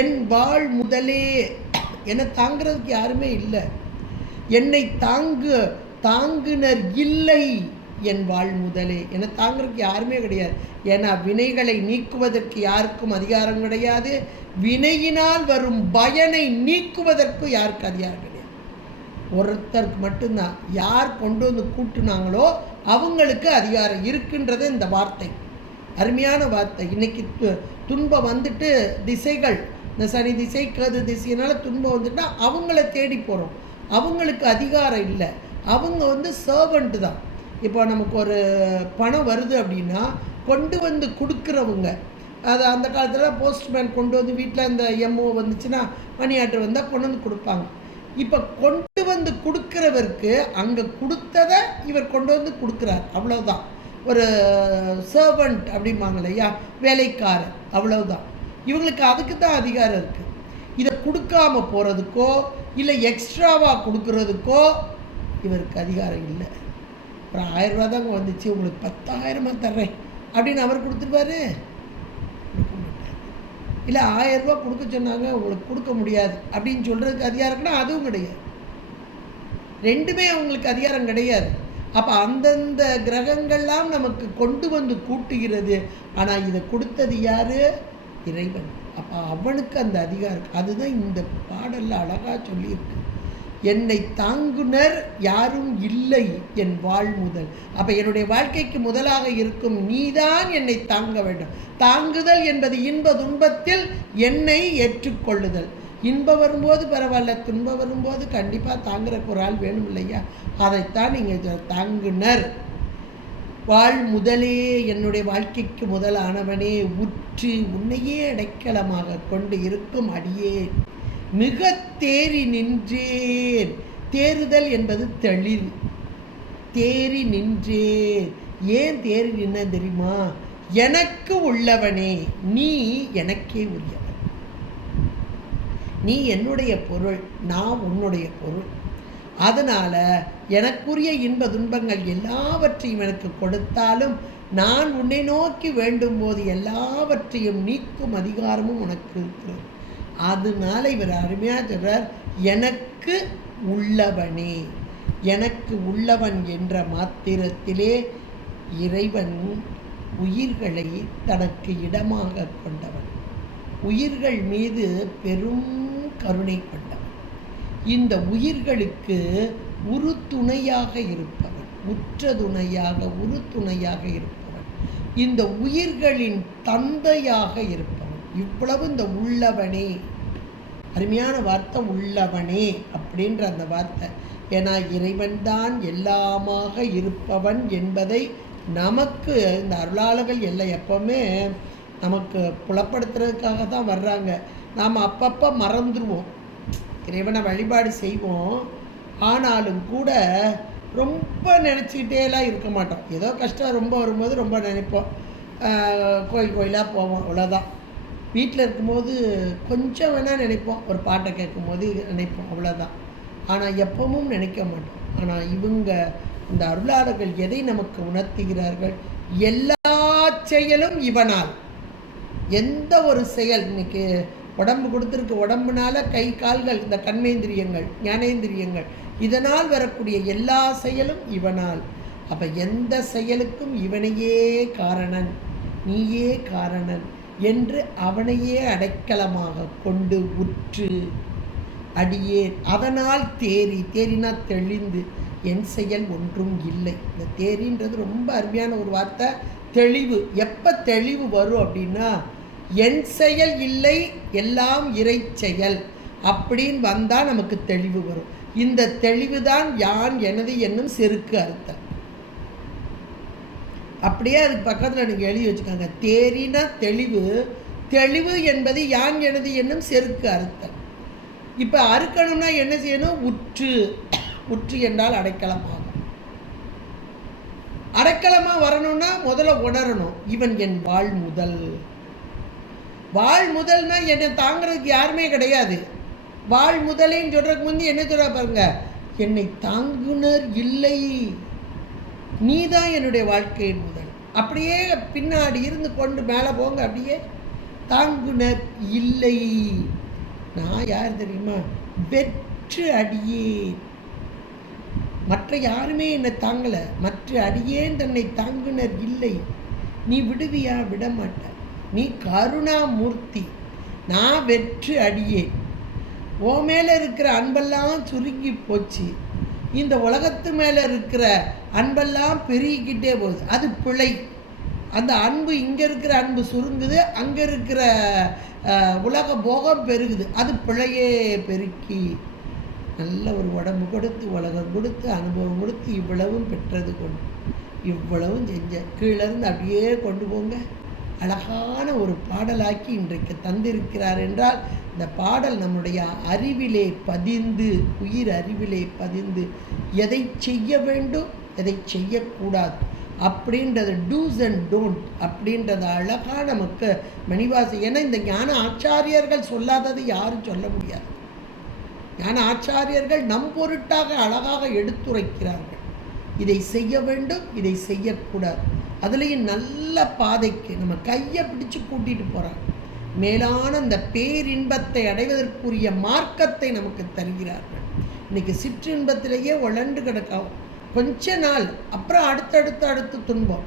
என் வாழ் முதலே. என்னை தாங்கிறதுக்கு யாருமே இல்லை. என்னை தாங்குனர் இல்லை என் வாழ் முதலே. என்னை தாங்கிறதுக்கு யாருமே கிடையாது. ஏன்னா வினைகளை நீக்குவதற்கு யாருக்கும் அதிகாரம் கிடையாது. வினையினால் வரும் பயனை நீக்குவதற்கு யாருக்கு அதிகாரம் கிடையாது. ஒருத்தருக்கு மட்டும்தான். யார் கொண்டு வந்து கூட்டுனாங்களோ அவங்களுக்கு அதிகாரம் இருக்குன்றது இந்த வார்த்தை. அருமையான வார்த்தை. இன்னைக்கு துன்பம் வந்துட்டு திசைகள், இந்த சனி திசை கேது திசையினால் துன்பம் வந்துட்டா அவங்கள தேடி போகிறோம். அவங்களுக்கு அதிகாரம் இல்லை. அவங்க வந்து சர்வெண்ட் தான். இப்போ நமக்கு ஒரு பணம் வருது அப்படின்னா கொண்டு வந்து கொடுக்குறவங்க, அது அந்த காலத்தில் போஸ்ட்மேன் கொண்டு வந்து வீட்டில் இந்த எம்ஓ வந்துச்சுன்னா மணி ஆர்டர் வந்தால் கொண்டு வந்து கொடுப்பாங்க. இப்போ கொண்டு வந்து கொடுக்குறவருக்கு அங்கே கொடுத்ததை இவர் கொண்டு வந்து கொடுக்குறார், அவ்வளோதான். ஒரு சர்வெண்ட் அப்படிம்பாங்க இல்லையா, வேலைக்காரர், அவ்வளவுதான். இவங்களுக்கு அதுக்கு தான் அதிகாரம் இருக்குது. இதை கொடுக்காம போகிறதுக்கோ இல்லை எக்ஸ்ட்ராவாக கொடுக்குறதுக்கோ இவருக்கு அதிகாரம் இல்லை. அப்புறம் 1000 ரூபா தாங்க வந்துச்சு, உங்களுக்கு 10,000 தர்றேன் அப்படின்னு அவர் கொடுத்துருவாரு? கொடுக்க மாட்டார். இல்லை 1000 ரூபா கொடுக்க சொன்னாங்க, உங்களுக்கு கொடுக்க முடியாது அப்படின்னு சொல்கிறதுக்கு அதிகாரம்னா அதுவும் கிடையாது. ரெண்டுமே அவங்களுக்கு அதிகாரம் கிடையாது. அப்போ அந்தந்த கிரகங்கள்லாம் நமக்கு கொண்டு வந்து கூட்டுகிறது. ஆனால் இதை கொடுத்தது யார்? இறைவன். அப்போ அவனுக்கு அந்த அதிகாரம். அதுதான் இந்த பாடலில் அழகாக சொல்லியிருக்கு. என்னை தாங்குனர் யாரும் இல்லை என் வாழ் முதல். அப்போ என்னுடைய வாழ்க்கைக்கு முதலாக இருக்கும் நீதான் என்னை தாங்க வேண்டும். தாங்குதல் என்பது இன்ப துன்பத்தில் என்னை ஏற்றுக்கொள்ளுதல். இன்பம் வரும்போது பரவாயில்ல, துன்பம் வரும்போது கண்டிப்பாக தாங்குறக்கு ஒரு ஆள் வேணும் இல்லையா? அதைத்தான் நீங்கள் தாங்குனர். வாழ் முதலே, என்னுடைய வாழ்க்கைக்கு முதலானவனே, உற்று உன்னையே அடைக்கலமாக கொண்டு இருக்கும் அடியே. மிக தேறி நின்றேன். தேறுதல் என்பது தெளிவு. தேறி நின்றேன். ஏன் தேறி நின்ன தெரியுமா? எனக்கு உள்ளவனே, நீ எனக்கே உரியவன். நீ என்னுடைய பொருள், நான் உன்னுடைய பொருள். அதனால் எனக்குரிய இன்ப துன்பங்கள் எல்லாவற்றையும் எனக்கு கொடுத்தாலும் நான் உன்னை நோக்கி வேண்டும் போது எல்லாவற்றையும் நீக்கும் அதிகாரமும் உனக்கு இருக்கிறது. அதனால இவர் அருமையாக சொல்றார், எனக்கு உள்ளவனே. எனக்கு உள்ளவன் என்ற மாத்திரத்திலே இறைவன் உயிர்களை தனக்கு இடமாக கொண்டவன், உயிர்கள் மீது பெரும் கருணை கொண்டவன், இந்த உயிர்களுக்கு உறுதுணையாக இருப்பவன், உற்ற துணையாக உறுதுணையாக இருப்பவன், இந்த உயிர்களின் தந்தையாக இருப்பவன். இவ்வளவு இந்த உள்ளவனே, அருமையான வார்த்தை உள்ளவனே அப்படின்ற அந்த வார்த்தை. ஏன்னா இறைவன்தான் எல்லாமாக இருப்பவன் என்பதை நமக்கு இந்த அருளாளர்கள் எல்லாம் எப்பவுமே நமக்கு புலப்படுத்துறதுக்காக தான் வர்றாங்க. நாம் அப்பப்போ மறந்துடுவோம், இறைவனை வழிபாடு செய்வோம், ஆனாலும் கூட ரொம்ப நினச்சிக்கிட்டேலாம் இருக்க மாட்டோம். ஏதோ கஷ்டம் ரொம்ப வரும்போது ரொம்ப நினைப்போம், கோயிலாக போவோம், அவ்வளோதான். வீட்டில் இருக்கும்போது கொஞ்சம் வேணால் நினைப்போம், ஒரு பாட்டை கேட்கும்போது நினைப்போம், அவ்வளோதான். ஆனால் எப்பவும் நினைக்க மாட்டோம். ஆனால் இவங்க இந்த அருளாளர்கள் எதை நமக்கு உணர்த்துகிறார்கள்? எல்லா செயலும் இவனால். எந்த ஒரு செயல், இன்னைக்கு உடம்பு கொடுத்துருக்கு, உடம்புனால கை கால்கள், இந்த கண்மேந்திரியங்கள் ஞானேந்திரியங்கள், இதனால் வரக்கூடிய எல்லா செயலும் இவனால். அப்போ எந்த செயலுக்கும் இவனையே காரணன், நீயே காரணன் என்று அவனையே அடைக்கலமாக கொண்டு உற்று அடியேன். அதனால் தேறினா தெளிந்து, என் செயல் ஒன்றும் இல்லை. இந்த தேறின்றது ரொம்ப அருமையான ஒரு வார்த்தை. தெளிவு. எப்போ தெளிவு வரும் அப்படின்னா, என் செயல் இல்லை, எல்லாம் இறை செயல் அப்படின்னு வந்தால் நமக்கு தெளிவு வரும். இந்த தெளிவு தான் யான் எனது என்னும் செருக்கு அறுத்தல். அப்படியே அதுக்கு பக்கத்தில் நீங்கள் எழுதி வச்சுக்கோங்க. தேறினா தெளிவு, தெளிவு என்பது யான் எனது என்னும் செருக்கு அறுத்தல். இப்போ அறுக்கணும்னா என்ன செய்யணும்? உற்று. உற்று என்றால் அடைக்கலமாகும். அடைக்கலமாக வரணும்னா முதல்ல உணரணும், இவன் என் வாழ் முதல். வாழ் முதல்னா என்னை தாங்கிறதுக்கு யாருமே கிடையாது. வாழ் முதலேன்னு சொல்றதுக்கு முந்தி என்ன சொல்ற பாருங்க, என்னை தாங்குனர் இல்லை, நீதான் என்னுடைய வாழ்க்கையின் முதல். அப்படியே பின்னாடி இருந்து கொண்டு மேலே போங்க, அப்படியே தாங்குனர் இல்லை. நான் யார் தெரியுமா? வெற்று அடியேன். மற்ற யாருமே என்னை தாங்கலை, மற்ற அடியேன் தன்னை தாங்குனர் இல்லை. நீ விடுவியா? விட மாட்ட. நீ கருணாமூர்த்தி. நான் வெற்று அடியேன். ஓ மேலே இருக்கிற அன்பெல்லாம் சுருங்கி போச்சு, இந்த உலகத்து மேலே இருக்கிற அன்பெல்லாம் பெருகிக்கிட்டே போகுது. அது பிழை. அந்த அன்பு, இங்கே இருக்கிற அன்பு சுருங்குது, அங்கே இருக்கிற உலக போகம் பெருகுது. அது பிழையே பெருக்கி நல்ல ஒரு உடம்பு கொடுத்து, உலகம் கொடுத்து, அனுபவம் கொடுத்து, இவ்வளவும் பெற்றது கொண்டு, இவ்வளவும் செஞ்ச கீழேருந்து அப்படியே கொண்டு போங்க. அழகான ஒரு பாடலாக்கி இன்றைக்கு தந்திருக்கிறார் என்றால், இந்த பாடல் நம்முடைய அறிவிலே பதிந்து, உயிர் அறிவிலே பதிந்து, எதை செய்ய வேண்டும், எதை செய்யக்கூடாது அப்படின்றது, டூஸ் அண்ட் டோன்ட் அப்படின்றத அழகாக நமக்கு மணிவாசி. ஏன்னா இந்த ஞான ஆச்சாரியர்கள் சொல்லாதது யாரும் சொல்ல முடியாது. ஞான ஆச்சாரியர்கள் நம் பொருட்டாக அழகாக எடுத்துரைக்கிறார்கள். இதை செய்ய வேண்டும், இதை செய்யக்கூடாது. அதுலேயும் நல்ல பாதைக்கு நம்ம கையை பிடிச்சு கூட்டிகிட்டு போகிறாங்க. மேலான அந்த பேரின்பத்தை அடைவதற்குரிய மார்க்கத்தை நமக்கு தருகிறார்கள். இன்றைக்கி சிற்றின்பத்திலேயே உழண்டு கிடக்கும் கொஞ்ச நாள், அப்புறம் அடுத்து துன்பம்.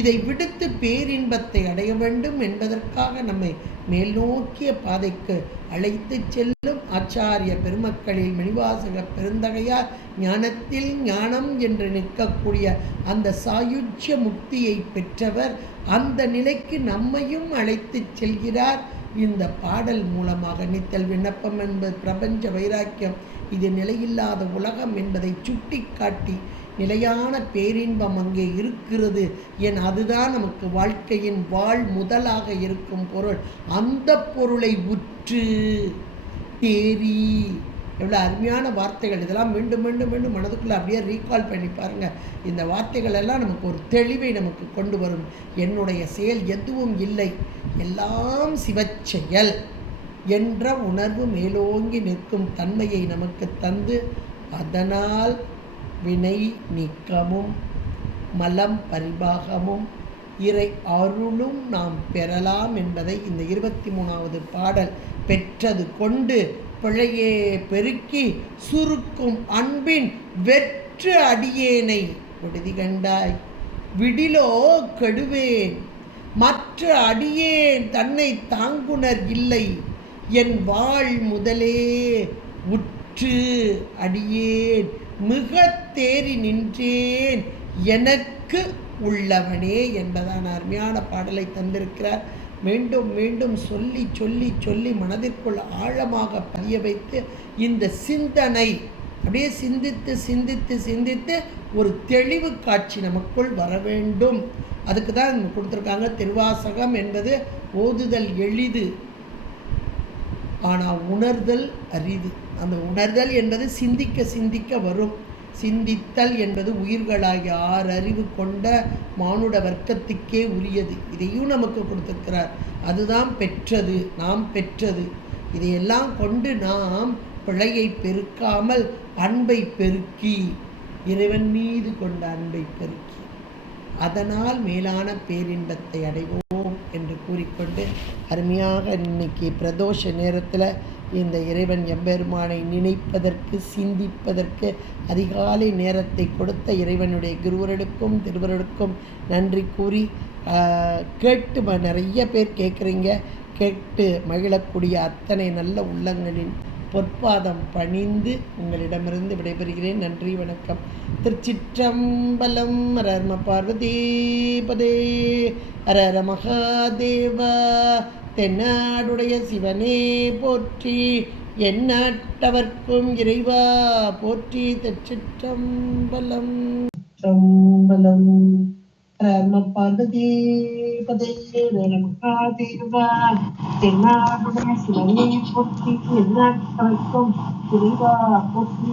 இதை விடுத்து பேரின்பத்தை அடைய வேண்டும் என்பதற்காக நம்மை மேல் நோக்கிய பாதைக்கு அழைத்து செல்லும் ஆச்சாரிய பெருமக்களில் மணிவாசக பெருந்தகையார் ஞானத்தில் ஞானம் என்று நிற்கக்கூடிய அந்த சாயுஜ்ய முக்தியை பெற்றவர். அந்த நிலைக்கு நம்மையும் அழைத்து செல்கிறார் இந்த பாடல் மூலமாக. நித்தல் விண்ணப்பம் என்பது பிரபஞ்ச வைராக்கியம், இது நிலையில்லாத உலகம் என்பதை சுட்டி காட்டி நிலையான பேரின்பம் அங்கே இருக்கிறது. ஏன் அதுதான் நமக்கு வாழ்க்கையின் வாழ் முதலாக இருக்கும் பொருள். அந்த பொருளை உற்று தேரி. எவ்வளோ அருமையான வார்த்தைகள் இதெல்லாம். மீண்டும் மீண்டும் மீண்டும் மனதுக்குள்ளே அப்படியே ரீகால் பண்ணி பாருங்கள். இந்த வார்த்தைகள் எல்லாம் நமக்கு ஒரு தெளிவை நமக்கு கொண்டு வரும். என்னுடைய செயல் எதுவும் இல்லை, எல்லாம் சிவச்செயல் என்ற உணர்வு மேலோங்கி நிற்கும் தன்மையை நமக்கு தந்து, அதனால் வினை நீக்கமும் மலம் பரிபாகமும் இறை அருளும் நாம் பெறலாம் என்பதை இந்த 23வது பாடல் பெற்றது கொண்டு பிழையே பெருக்கி சுருக்கும் அன்பின் வெற்று அடியேனை விடுதி கண்டாய் விடிலோ கெடுவேன் மற்ற அடியேன் தன்னை தாங்குனர் இல்லை என் வாழ் முதலே உற்று அடியேன் மிக தேறி நின்றேன் எனக்கு உள்ளவனே என்பதான அருமையான பாடலை தந்திருக்கிறார். மீண்டும் மீண்டும் சொல்லி சொல்லி சொல்லி மனதிற்குள் ஆழமாக பதிய வைத்து இந்த சிந்தனை அப்படியே சிந்தித்து சிந்தித்து சிந்தித்து ஒரு தெளிவு காட்சி நமக்குள் வர வேண்டும். அதுக்கு தான் கொடுத்துருக்காங்க. திருவாசகம் என்பது ஓதுதல் எளிது, ஆனால் உணர்தல் அரிது. அந்த உணர்தல் என்பது சிந்திக்க சிந்திக்க வரும். சிந்தித்தல் என்பது உயிர்களாகிய 6 அறிவு கொண்ட மானுட வர்க்கத்துக்கே உரியது. இதையும் நமக்கு கொடுத்திருக்கிறார். அதுதான் பெற்றது, நாம் பெற்றது. இதையெல்லாம் கொண்டு நாம் பிழையை பெருக்காமல் அன்பை பெருக்கி, இறைவன் மீது கொண்ட அன்பை பெருக்கி, அதனால் மேலான பேரின்பத்தை அடைவோம் என்று கூறிக்கொண்டு, அருமையாக இன்னைக்கு பிரதோஷ நேரத்தில் இந்த இறைவன் எம்பெருமானை நினைப்பதற்கு சிந்திப்பதற்கு அதிகாலை நேரத்தை கொடுத்த இறைவனுடைய குருவர்களுக்கும் திருவர்களுக்கும் நன்றி கூறி, கேட்டு நிறைய பேர் கேட்குறீங்க. கேட்டு மகிழக்கூடிய அத்தனை நல்ல உள்ளங்களின் பொற்பாதம் பணிந்து உங்களிடமிருந்து விடைபெறுகிறேன். நன்றி, வணக்கம். திருச்சிற்றம்பலம். ஹர பார்வதீபதே, ஹர ஹர மகாதேவா. தென்னாடுடைய சிவனே போற்றி, எந்நாட்டவர்க்கும் இறைவா போற்றி. திருச்சிற்றம்பலம். சம்பலம். ஹர பார்வதீபதே, ஹர மகாதேவா. தென்னாடுடைய சிவனே போற்றி, எந்நாட்டவர்க்கும் இறைவா போற்றி.